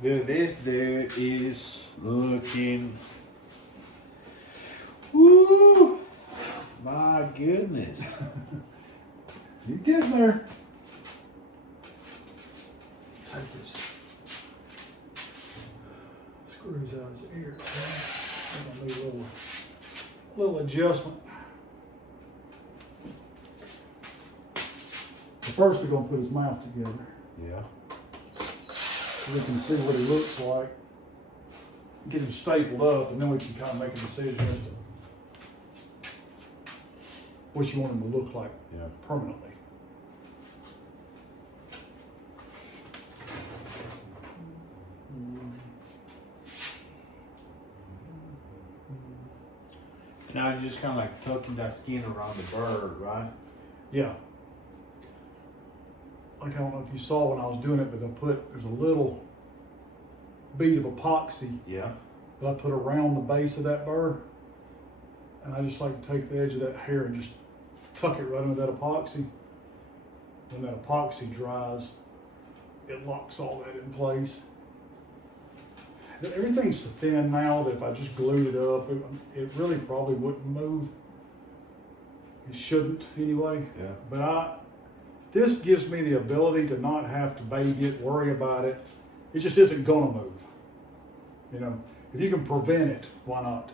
Dude, this there is looking. Woo! My goodness. You getting there? Take this screws out his ear. I'm gonna need a little adjustment. First, we're gonna put his mouth together. Yeah. So we can see what he looks like. Get him stapled up, and then we can kind of make a decision as to what you want him to look like permanently. Now you're just kind of like tucking that skin around the bird, right? Yeah. Like, I don't know if you saw when I was doing it, but there's a little bead of epoxy Yeah. that I put around the base of that burr. And I just like to take the edge of that hair and just tuck it right into that epoxy. When that epoxy dries, it locks all that in place. Everything's so thin now that if I just glued it up, it really probably wouldn't move. It shouldn't anyway. Yeah. But this gives me the ability to not have to baby it, worry about it. It just isn't gonna move. If you can prevent it, why not?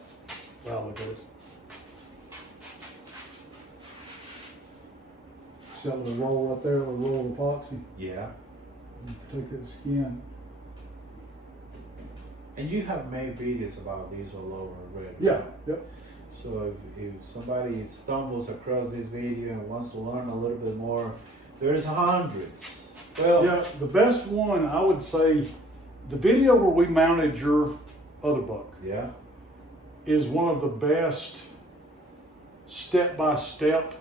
Wow, look at it. See that little roll right there, little roll of epoxy? Yeah. Take that skin. And you have made videos about these all over already. Yeah, yep. So if somebody stumbles across this video and wants to learn a little bit more, there's hundreds. Well, Yeah, the best one, I would say, the video where we mounted your other buck Yeah. is one of the best step-by-step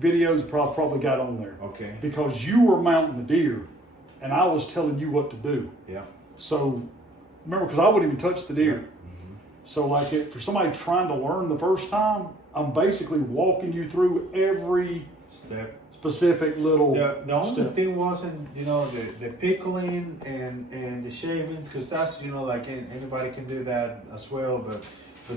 videos probably got on there. Okay. Because you were mounting the deer and I was telling you what to do. Yeah. So remember, because I wouldn't even touch the deer. Mm-hmm. So like for somebody trying to learn the first time, I'm basically walking you through every Step. specific little The only step. thing wasn't, the pickling and the shaving, because that's, like anybody can do that as well. But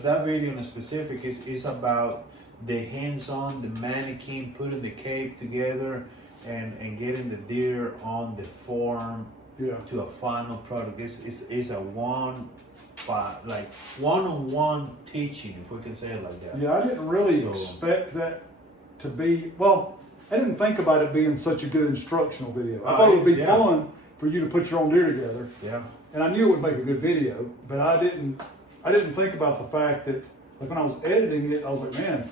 that video in specific is about the hands-on, the mannequin, putting the cape together and getting the deer on the form to a final product. It's a one-on-one teaching, if we can say it like that. Yeah, I didn't really expect that to be, well, I didn't think about it being such a good instructional video. I thought it would be fun for you to put your own deer together. Yeah. And I knew it would make a good video, but I didn't think about the fact that, like, when I was editing it, I was like, man,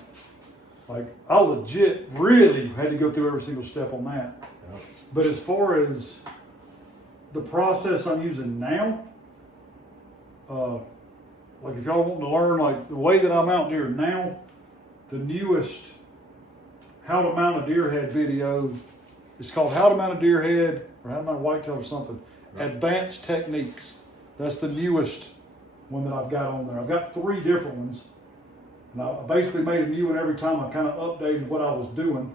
like, I legit really had to go through every single step on that. Yeah. But as far as the process I'm using now, like if y'all want to learn like the way that I mount deer now, the newest how to mount a deer head video, it's called How to Mount a Deer Head or How to Mount a Whitetail or something. Right. Advanced Techniques. That's the newest one that I've got on there. I've got 3 different ones. And I basically made a new one every time I kind of updated what I was doing.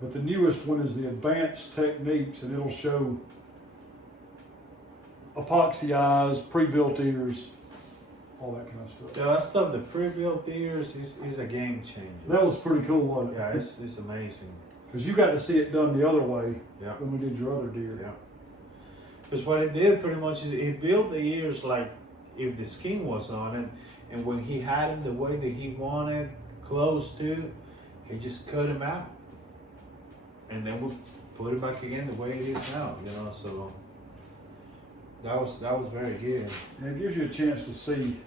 But the newest one is the Advanced Techniques, and it'll show epoxy eyes, pre-built ears, all that kind of stuff. Yeah, that stuff, the pre-built ears is a game changer. That was pretty cool, wasn't it? Yeah, it's amazing. Because you got to see it done the other way Yeah. when we did your other deer. Yeah. Because what it did pretty much is it built the ears like if the skin was on it, and when he had him the way that he wanted, close to, he just cut him out. And then we put it back again the way it is now, so that was very good. And it gives you a chance to see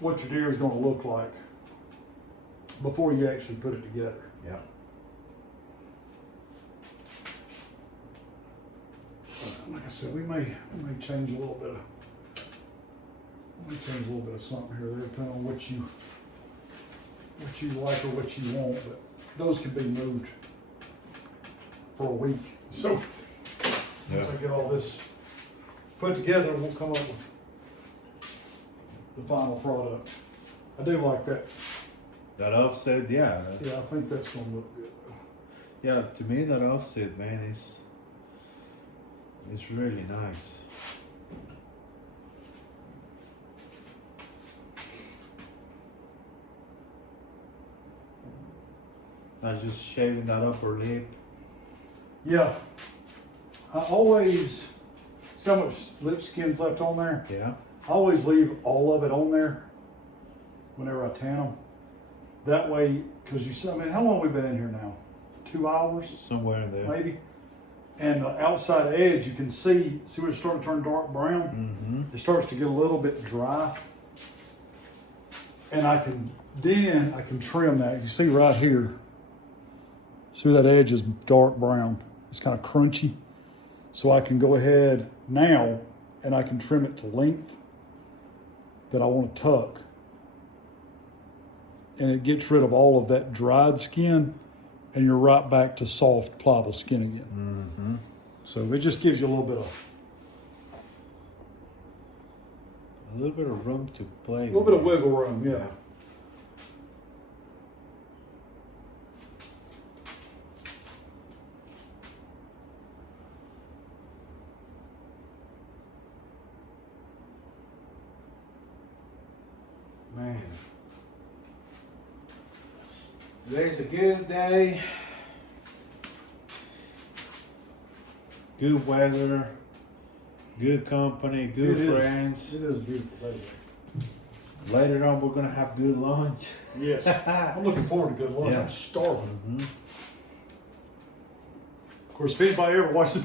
what your deer is going to look like before you actually put it together. Yeah. Like I said, we may change a little bit of something here or there, depending on what you like or what you want, but those can be moved for a week. So once I get all this put together, we'll come up with the final product. I do like that. That offset, yeah. Yeah, I think that's gonna look good. Yeah, to me that offset, man, it's really nice. Not just shaving that upper lip. Yeah, I always see how much lip skin's left on there. Yeah. I always leave all of it on there whenever I tan them. That way, because how long have we been in here now? 2 hours? Somewhere in there. Maybe. And the outside edge, you can see when it's starting to turn dark brown? Mm-hmm. It starts to get a little bit dry. And I can trim that. You see right here. See that edge is dark brown. It's kind of crunchy. So I can go ahead now and I can trim it to length that I want to tuck. And it gets rid of all of that dried skin, and you're right back to soft, pliable skin again. Mm-hmm. So it just gives you a little bit of room to play. A little bit of wiggle room, yeah. Man. Today's a good day. Good weather. Good company. Good friends. It is beautiful, by the way. Later on, we're gonna have good lunch. Yes. I'm looking forward to good lunch. Yeah. I'm starving. Mm-hmm. Of course, if anybody ever watches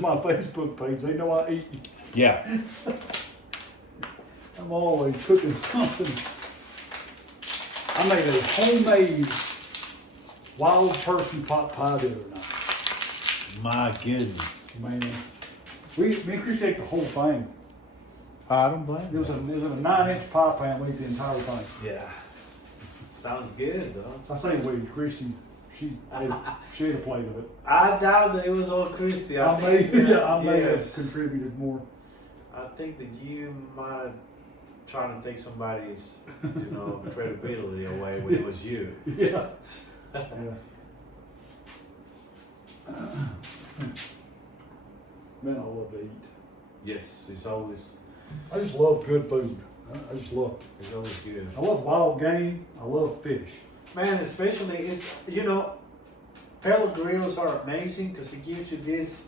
my Facebook page, they know I eat. Yeah. I'm always cooking something. I made a homemade wild turkey pot pie the other night. My goodness. Man, me and Chris ate the whole thing. I don't blame It was in a 9-inch pie pan. We ate the entire thing. Yeah. Sounds good, though. I say we, Christy, she ate a plate of it. I doubt that it was all Christy. I may have contributed more. I think that you might have tried to take somebody's, credibility away when it was you. Yeah. Man, I love to eat. Yes, it's always I just love good food. I just love it. it's always good. I love wild game. I love fish. Man, especially pellet grills are amazing because it gives you this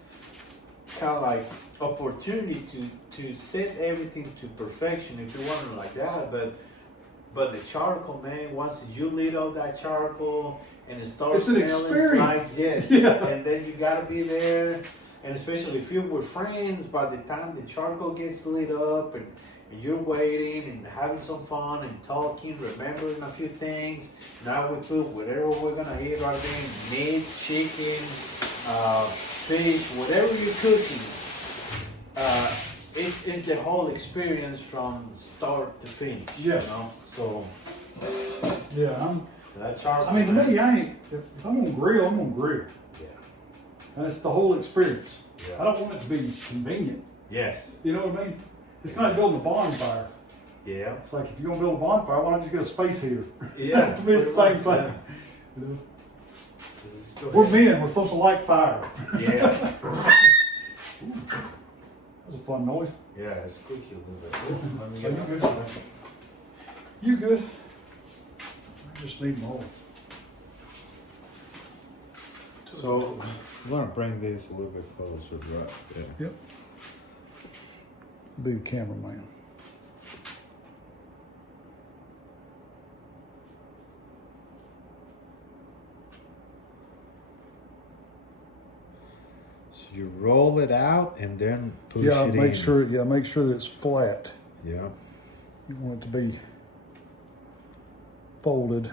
kind of like opportunity to set everything to perfection if you want it like that. But the charcoal, man, once you lit up that charcoal and it starts It's an smelling nice, yes, Yeah. and then you gotta be there. And especially if you're with friends, by the time the charcoal gets lit up and you're waiting and having some fun and talking, remembering a few things. Now we put whatever we're gonna eat right there, meat, chicken, fish, whatever you're cooking. It's the whole experience from start to finish. Yeah. So Yeah, that charcoal. to me, if I'm gonna grill, I'm gonna grill. Yeah. That's the whole experience. Yeah. I don't want it to be convenient. Yes. You know what I mean? It's kind of building a bonfire. Yeah. It's like if you're gonna build a bonfire, why not just get a space heater? Yeah. To me, it's the same thing. Yeah. You know? We're men. We're supposed to like fire. Yeah. That was a fun noise. Yeah, it's squeaky a little bit. Let me So get you good? You good? I just need more. So I'm gonna bring this a little bit closer, right? Yeah. Yep. Be the cameraman. So you roll it out and then push Yeah, it make in. sure. Yeah, make sure that it's flat. Yeah. You want it to be folded.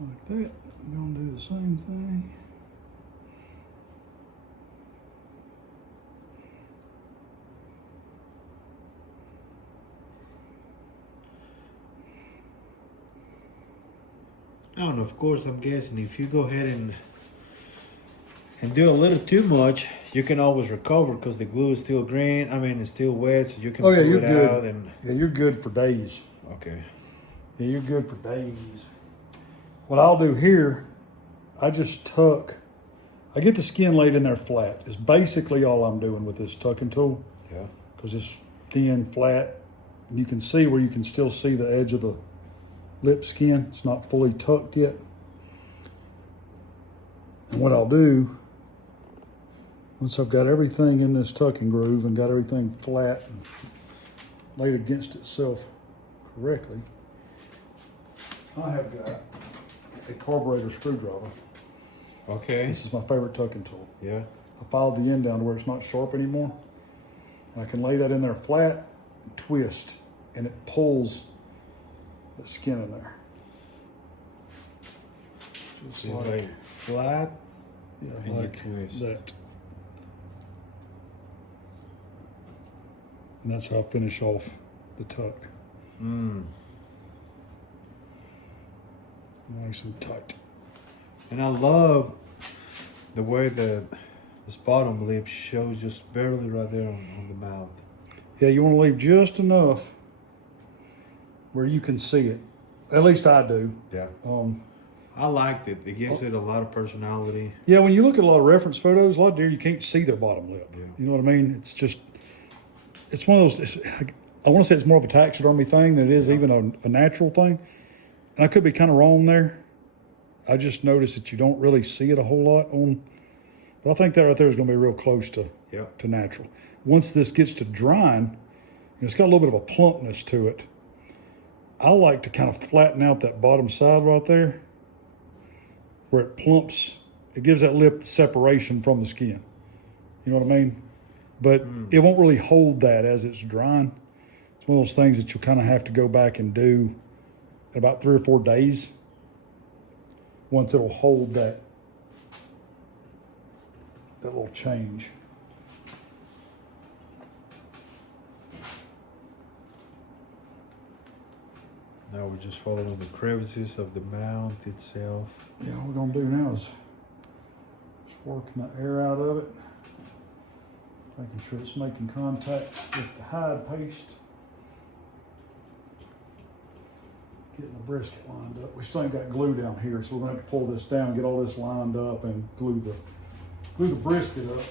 Like that. I'm gonna do the same thing. Oh, and of course, I'm guessing if you go ahead and do a little too much, you can always recover because the glue is still green. I mean, it's still wet, so you can Oh yeah, pull you're it good. out. And Yeah, you're good for days. okay. Yeah, you're good for days. What I'll do here, I just tuck. I get the skin laid in there flat. It's basically all I'm doing with this tucking tool Yeah. because it's thin, flat. And you can see where you can still see the edge of the lip skin. It's not fully tucked yet. And what I'll do, once I've got everything in this tucking groove and got everything flat and laid against itself correctly, I have got a carburetor screwdriver. Okay. This is my favorite tucking tool. Yeah. I filed the end down to where it's not sharp anymore. And I can lay that in there flat and twist, and it pulls the skin in there. Just So like flat. yeah, and you like twist. that. And that's how I finish off the tuck. Nice and tight. And I love the way the this bottom lip shows just barely right there on the mouth. Yeah, you want to leave just enough where you can see it. At least I do. Yeah. Um, I liked it. It gives it a lot of personality. yeah, when you look at a lot of reference photos, a lot of deer, you can't see their bottom lip. Yeah. You know what I mean? It's just, it's one of those, I want to say it's more of a taxidermy thing than it is even a natural thing. And I could be kind of wrong there. I just noticed that you don't really see it a whole lot on, but I think that right there is going to be real close to natural. Once this gets to drying, it's got a little bit of a plumpness to it. I like to kind of flatten out that bottom side right there where it plumps. It gives that lip the separation from the skin. You know what I mean? But it won't really hold that as it's drying. It's one of those things that you'll kind of have to go back and do in about 3 or 4 days. Once it'll hold that little change. Now we're just following the crevices of the mount itself. Yeah, what we're gonna do now is just working the air out of it, making sure it's making contact with the hide paste. Getting the brisket lined up. We still ain't got glue down here, so we're gonna have to pull this down, get all this lined up, and glue the brisket up.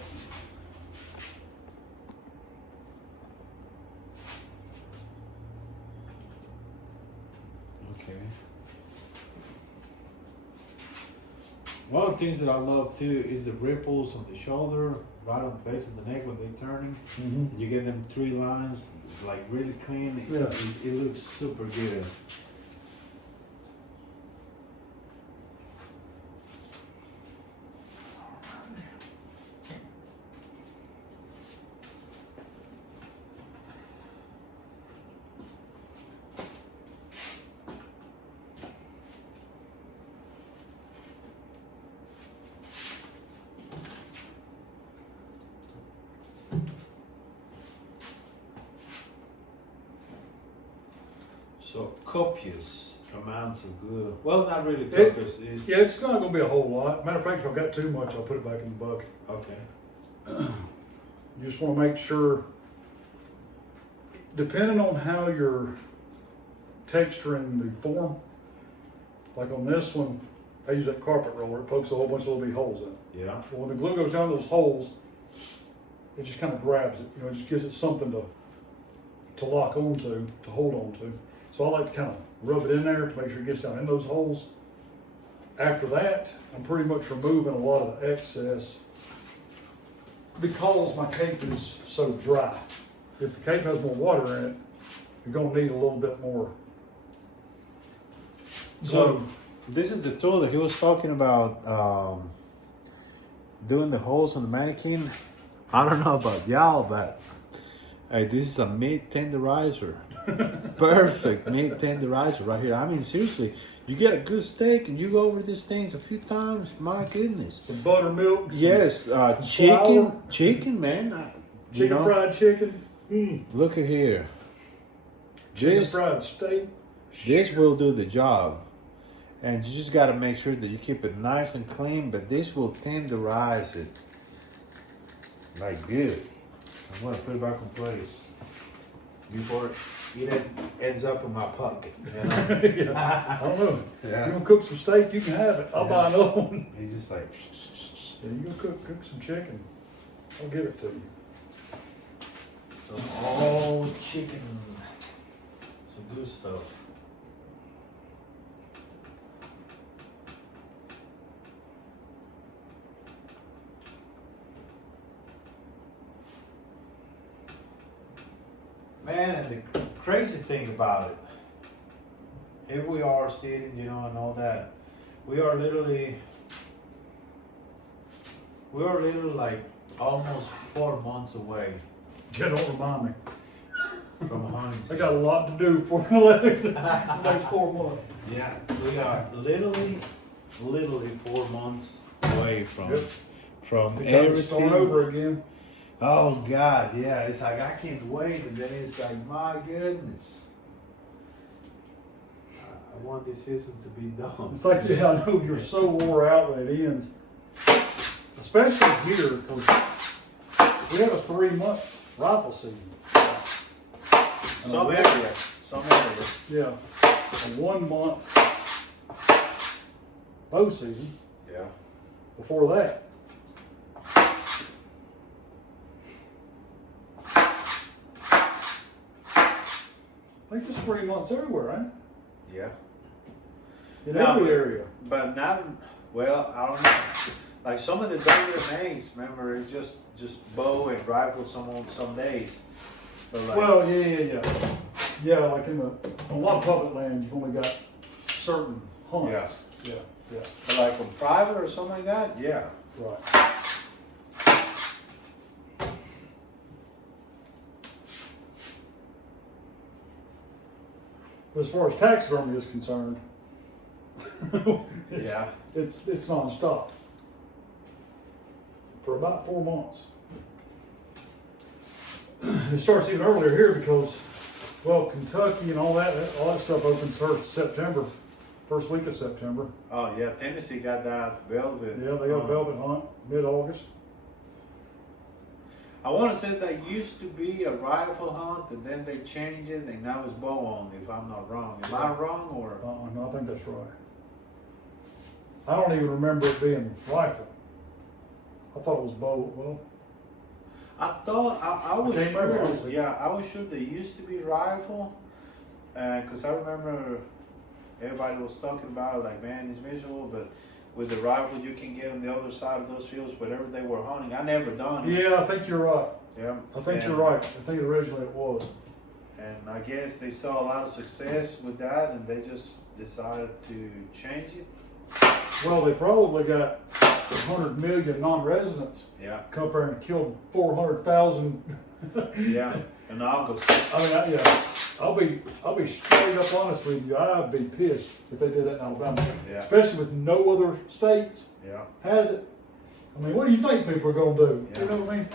Okay. One of the things that I love too is the ripples on the shoulder, right on the base of the neck when they're turning. Mm-hmm. You get them 3 lines, like really clean. It looks super good. So copious amounts of good. Well, not really copious. Yeah, it's not gonna be a whole lot. Matter of fact, if I've got too much, I'll put it back in the bucket. Okay. You just want to make sure, depending on how you're texturing the form, like on this one, I use that carpet roller. It pokes a whole bunch of little bitty holes in it. Yeah. But when the glue goes down those holes, it just kind of grabs it. You know, it just gives it something to lock onto, to hold onto. So I like to kind of rub it in there to make sure it gets down in those holes. After that, I'm pretty much removing a lot of the excess because my cape is so dry. If the cape has more water in it, you're gonna need a little bit more glue. So this is the tool that he was talking about, doing the holes on the mannequin. I don't know about y'all, but hey, this is a meat tenderizer. Perfect meat tenderizer right here. I mean, seriously, you get a good steak and you go over these things a few times. My goodness. Some buttermilk. Yes, chicken, man. Chicken fried chicken. Look at here. Chicken fried steak. This will do the job. And you just got to make sure that you keep it nice and clean, but this will tenderize it like good. I'm going to put it back in place before it ends up in my pocket. You know? Yeah. I don't know. Yeah. You gonna cook some steak, you can have it. I'll buy another one. He's just like, Yeah, you gonna cook some chicken. I'll give it to you. some all chicken. Some good stuff. Man, and the crazy thing about it, here we are sitting, you know, and all that. We are literally like almost 4 months away Yeah, don't remind me. from hunting. I got a lot to do for the next 4 months. Yeah, we are literally 4 months away from Yep. from It's time to everything. start over again. Oh God, yeah. It's like I can't wait, and then it's like, my goodness, I want this season to be done. It's like, yeah, I know you're so wore out when it ends. Especially here, because we have a 3-month rifle season. Some areas. Yeah, a 1 month bow season Yeah. before that. I think it's 3 months everywhere, ain't Yeah. it? In No, every but- area. But not, well, I don't know. Like some of the bigger names, remember, it's just bow and rifle some days. But like, Well, yeah. Yeah, like in a lot of public land, you've only got certain hunts. Yeah. Yeah. But like from private or something like that, yeah. Right. As far as taxidermy is concerned, it's, Yeah. it's nonstop for about 4 months. It starts even earlier here because, well, Kentucky and all that stuff opens September, first week of September. Oh yeah, Tennessee got that velvet. Yeah, they got velvet hunt mid-August. I want to say that used to be a rifle hunt, and then they changed it, and now it's bow only. If I'm not wrong, am I wrong or? No, I think that's right. I don't even remember it being rifle. I thought it was bow. Well, I thought I was can't remember, sure. honestly. Yeah, I was sure they used to be rifle, because I remember everybody was talking about it, like, man, it's visual, but with the rifle you can get on the other side of those fields, whatever they were hunting. I never done it. yeah, I think you're right. Yeah, I think you're right. I think originally it was. And I guess they saw a lot of success with that, and they just decided to change it. Well, they probably got 100 million non-residents Yeah, come up there and killed 400,000. yeah. In August. I mean, I'll be straight up honest with you. I'd be pissed if they did that in Alabama, Yeah, especially with no other states yeah. has it. I mean, what do you think people are gonna do? Yeah. You know what I mean?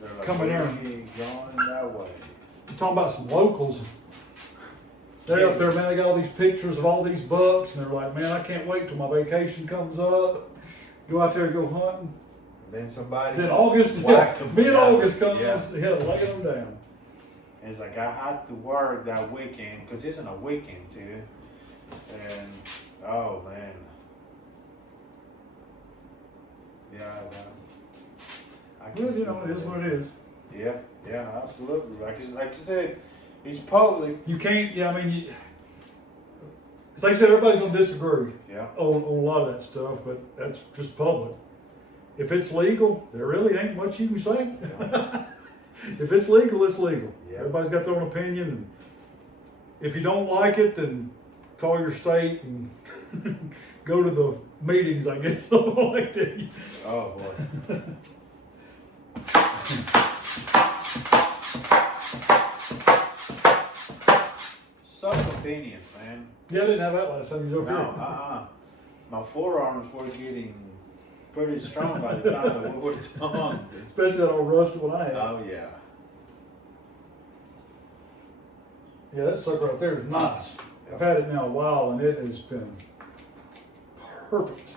They're like, Coming "We're in." going that way. You're talking about some locals. They're up there, man. They got all these pictures of all these bucks, and they're like, man, I can't wait till my vacation comes up. Go out there and go hunting. Then somebody. Then August, whacked 'em. mid-August comes, Yeah. laying them down. And it's like I had to work that weekend because it's on a weekend too, and oh man, yeah, Well, you know, it is what it is. Yeah, yeah, absolutely. Like you said, it's public. You can't, yeah, I mean, it's like I said, everybody's gonna disagree Yeah, on a lot of that stuff, but that's just public. If it's legal, there really ain't much you can say. yeah. If it's legal, it's legal. Yeah. Everybody's got their own opinion, and if you don't like it, then call your state and go to the meetings, I guess, something like that. Oh boy. Some opinions, man. Yeah, I didn't have that last time you was over No, here. my forearms were getting pretty strong by the time that we were done. Especially that old rusted one I had. Oh yeah. Yeah, that sucker right there is nice. I've had it now a while, and it has been perfect.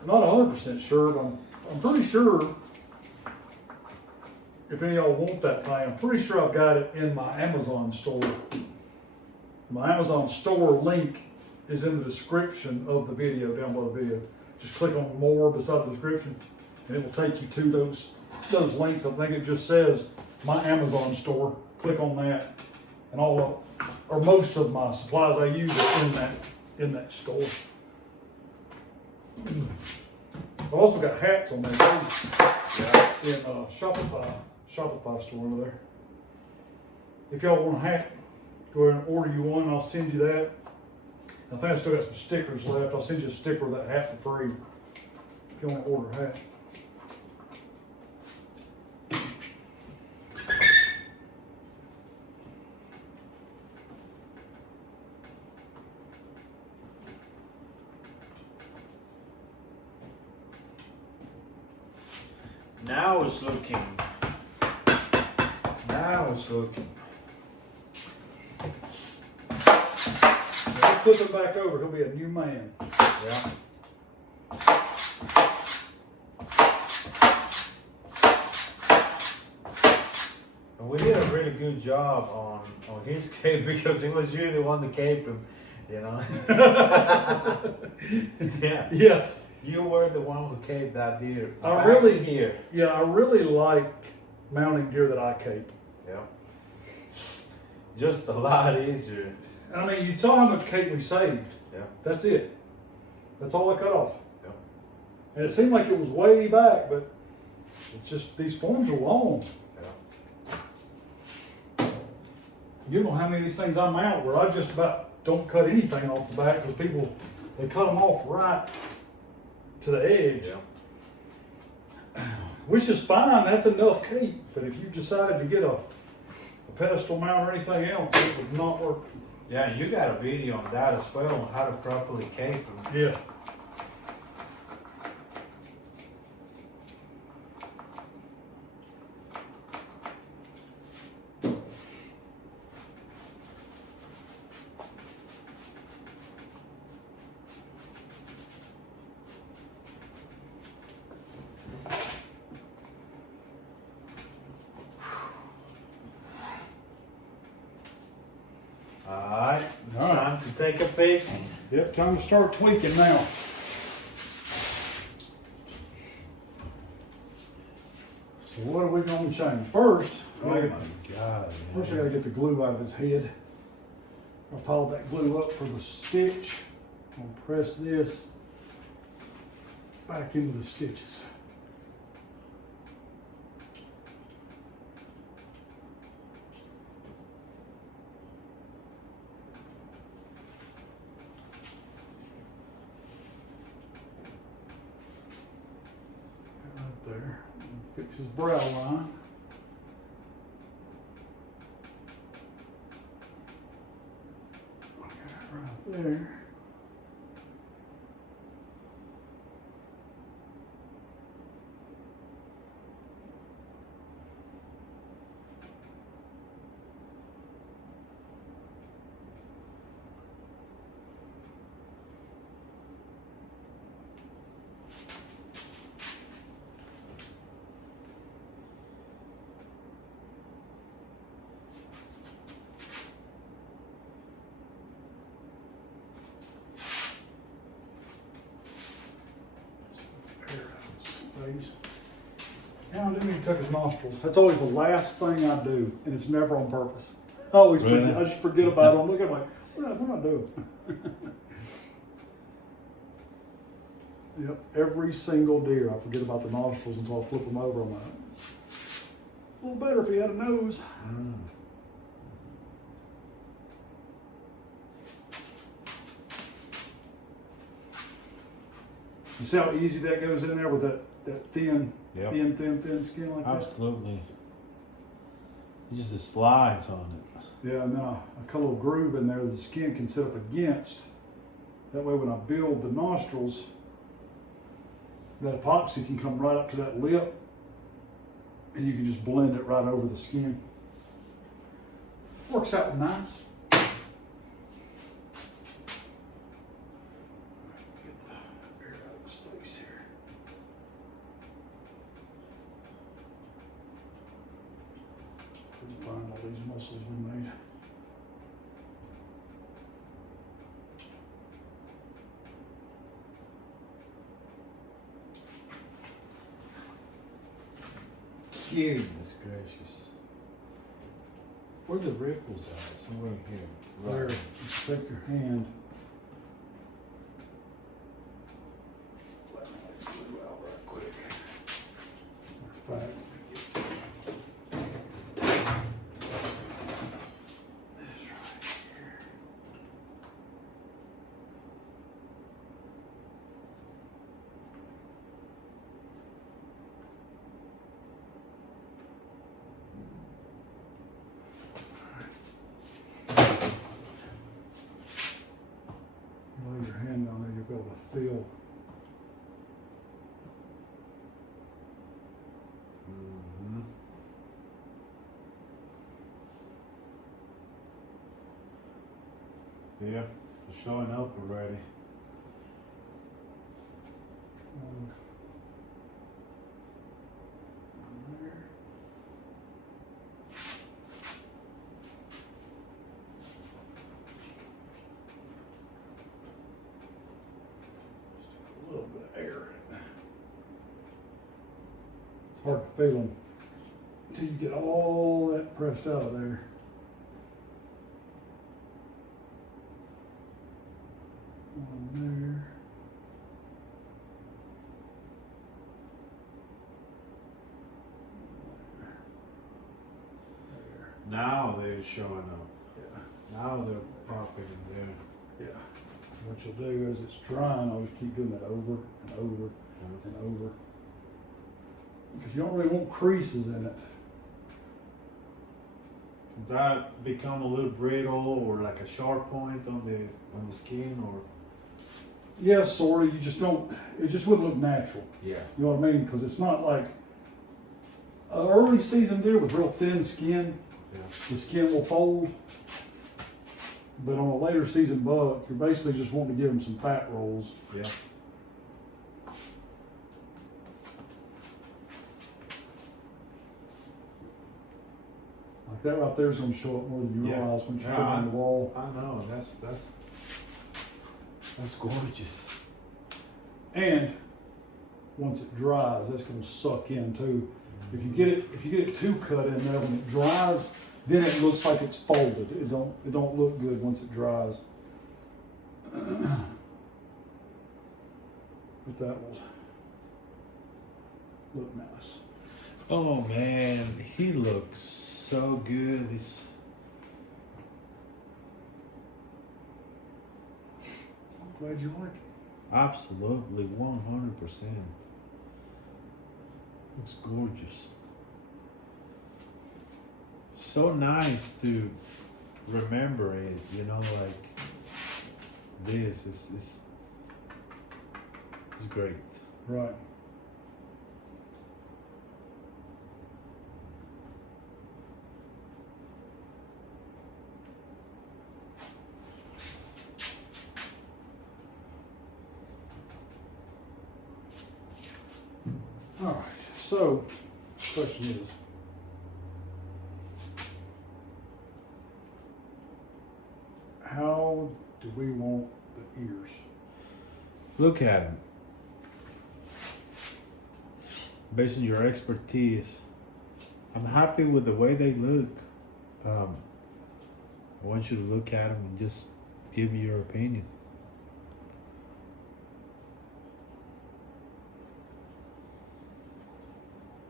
I'm not 100% sure, but I'm pretty sure if any of y'all want that thing, I'm pretty sure I've got it in my Amazon store. My Amazon store link is in the description of the video, down below the video. Just click on more beside the description, and it will take you to those links. I think it just says my Amazon store. Click on that, and all of, or most of my supplies I use are in that store. I've also got hats on there too. Yeah. In Shopify store over there. If y'all want a hat, go ahead and order you one. I'll send you that. I think I still got some stickers left. I'll send you a sticker of that hat for free if you want to order a hat. Now it's looking. If you flip him back over, he'll be a new man. Yeah. We did a really good job on his cape because it was you the one that caped him, you know. Yeah. Yeah. You were the one who caped that deer. I really here. Yeah, I really like mounting deer that I cape. Yeah. Just a lot easier. I mean, you saw how much cape we saved. Yeah. That's it. That's all I cut off. Yeah. And it seemed like it was way back, but it's just these forms are long. Yeah. You don't know how many of these things I mount where I just about don't cut anything off the back because people, they cut them off right to the edge. Yeah. Which is fine, that's enough cape. But if you decided to get a pedestal mount or anything else, it would not work. Yeah, you got a video on that as well, on how to properly cape them. Yeah. Alright, it's All right. time to take a peek. Yep, time to start tweaking now. So what are we going to change? First, Oh my God. first I got to get the glue out of his head. I'll pile that glue up for the stitch. I'll press this back into the stitches. Right there. Fix his brow line. Right there. Face. Now I didn't even tuck his nostrils. That's always the last thing I do, and it's never on purpose. I always Really? forget, I just forget about it. I'm looking like, what am I doing? Yep, every single deer, I forget about the nostrils until I flip them over. I'm like, a little better if he had a nose. Mm. You see how easy that goes in there with that thin, Yep. thin skin like that? Absolutely. It just slides on it. Yeah, and then I cut a little groove in there that the skin can sit up against. That way when I build the nostrils, that epoxy can come right up to that lip and you can just blend it right over the skin. Works out nice. Get the air out of his face here. Couldn't find all these muscles we made. Goodness gracious. Where the ripples at? Somewhere here. There, just take your hand. Flatten that glue out right quick. In fact, this right here. Lay your hand down there, you'll be able to feel. Mm-hmm. Yeah, it's showing up already. One there. Just a little bit of air. It's hard to feel them until you get all that pressed out of there. One there. Now they're showing up. Yeah. Now they're profit in there. Yeah. What you'll do is it's drying, I'll just keep doing that over and over and over. Because you don't really want creases in it. Does that become a little brittle or like a sharp point on the skin or? Yeah, sort of. You just don't, it just wouldn't look natural. Yeah. You know what I mean? Because it's not like an early season deer with real thin skin, the skin will fold. But on a later season buck, you're basically just wanting to give them some fat rolls. Yeah. Like that right there is going to show up more than you realize when you put it on the wall. I know, that's gorgeous. And once it dries, that's going to suck in too. If you get it too cut in there, when it dries, then it looks like it's folded. It don't look good once it dries. But that will look nice. Oh man, he looks so good. I'm glad you like it. Absolutely 100%. Looks gorgeous. So nice to remember it, you know, like this is great. Right. All right, so question is, how do we want the ears? Look at him. Based on your expertise, I'm happy with the way they look. I want you to look at them and just give me your opinion.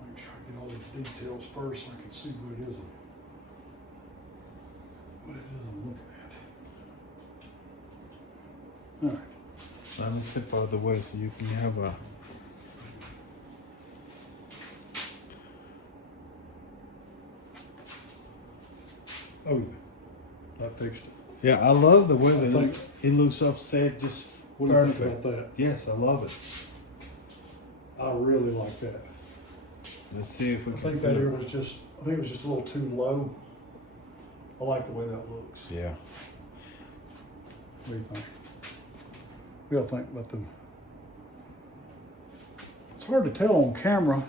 Make sure I get all these details first so I can see what it is. What it is I'm looking at. All right. Let me step out of the way so you can have a. Oh yeah, that fixed it. Yeah, I love the way that think- it looks offset, just What do you perfect. think about that? Yes, I love it. I really like that. Let's see if we I can. think that ear was just, I think it was just a little too low. I like the way that looks. Yeah. What do you think? We gotta think about them. It's hard to tell on camera.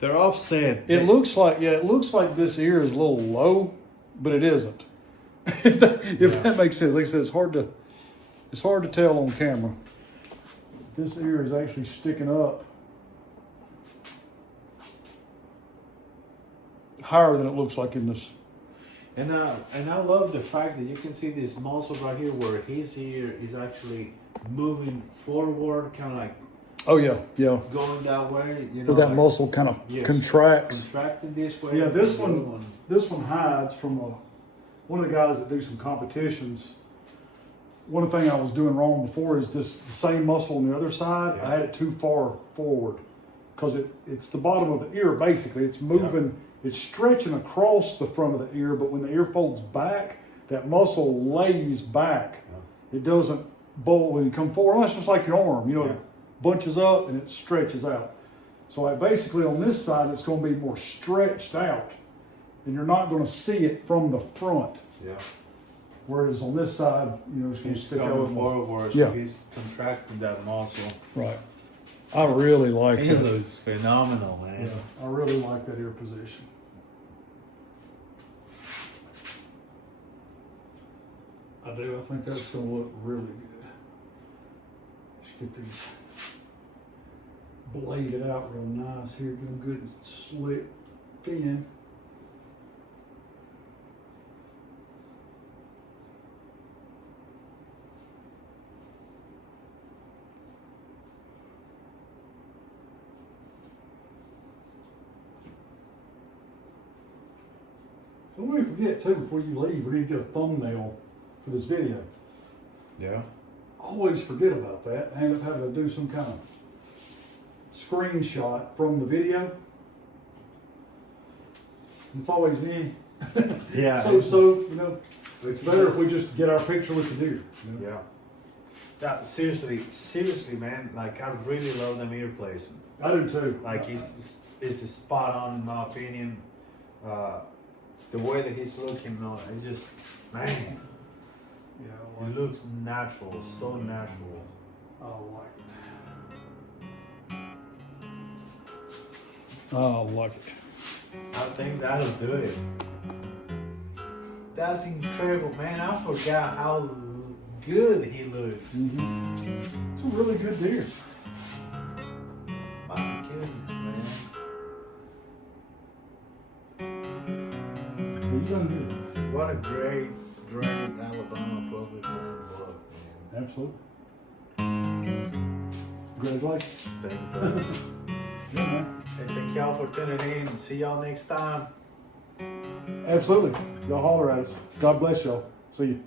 They're offset. It looks like, yeah, it looks like this ear is a little low, but it isn't. If that makes sense. Like I said, it's hard to tell on camera. This ear is actually sticking up higher than it looks like in this. And I love the fact that you can see this muscle right here where his ear is actually moving forward, kind of like Oh yeah, yeah. going that way. You know, Where that like, muscle kind of yes, contracts. contracting this way. Yeah, this and the one- other This one hides from one of the guys that do some competitions. One thing I was doing wrong before is the same muscle on the other side. Yeah. I had it too far forward because it's the bottom of the ear basically. It's moving, it's stretching across the front of the ear, but when the ear folds back, that muscle lays back. Yeah. It doesn't bolt when you come forward. Well, it's just like your arm, you know, Yeah. it bunches up and it stretches out. So basically on this side, it's going to be more stretched out, and you're not going to see it from the front. Yeah. Whereas on this side, you know, it's going to He's stick out. coming forward, so Yeah. he's contracting that muscle. Right. I really like He that. looks phenomenal, man. Yeah, I really like that ear position. I do. I think that's going to look really good. Let's get these bladed out real nice here. Get them good and slick, thin. Don't let me forget too, before you leave, we need to get a thumbnail for this video. Yeah. Always forget about that. I end up having to do some kind of screenshot from the video. It's always me. Yeah. So you know, it's better if we just get our picture with the deer. You know? Yeah. Yeah, seriously, man. Like, I really love them ear placement. I do too. Like, it's spot on in my opinion. The way that he's looking, it just, man, Yeah, it looks natural, so natural. I like it. I like it. I think that'll do it. That's incredible, man. I forgot how good he looks. Mm-hmm. It's a really good deer. My goodness, man. You done good. What a great Alabama public land buck, man. Absolutely. Congratulations. Thank you. Yeah, man. Hey, thank y'all for tuning in. See y'all next time. Absolutely. Y'all holler at us. God bless y'all. See you.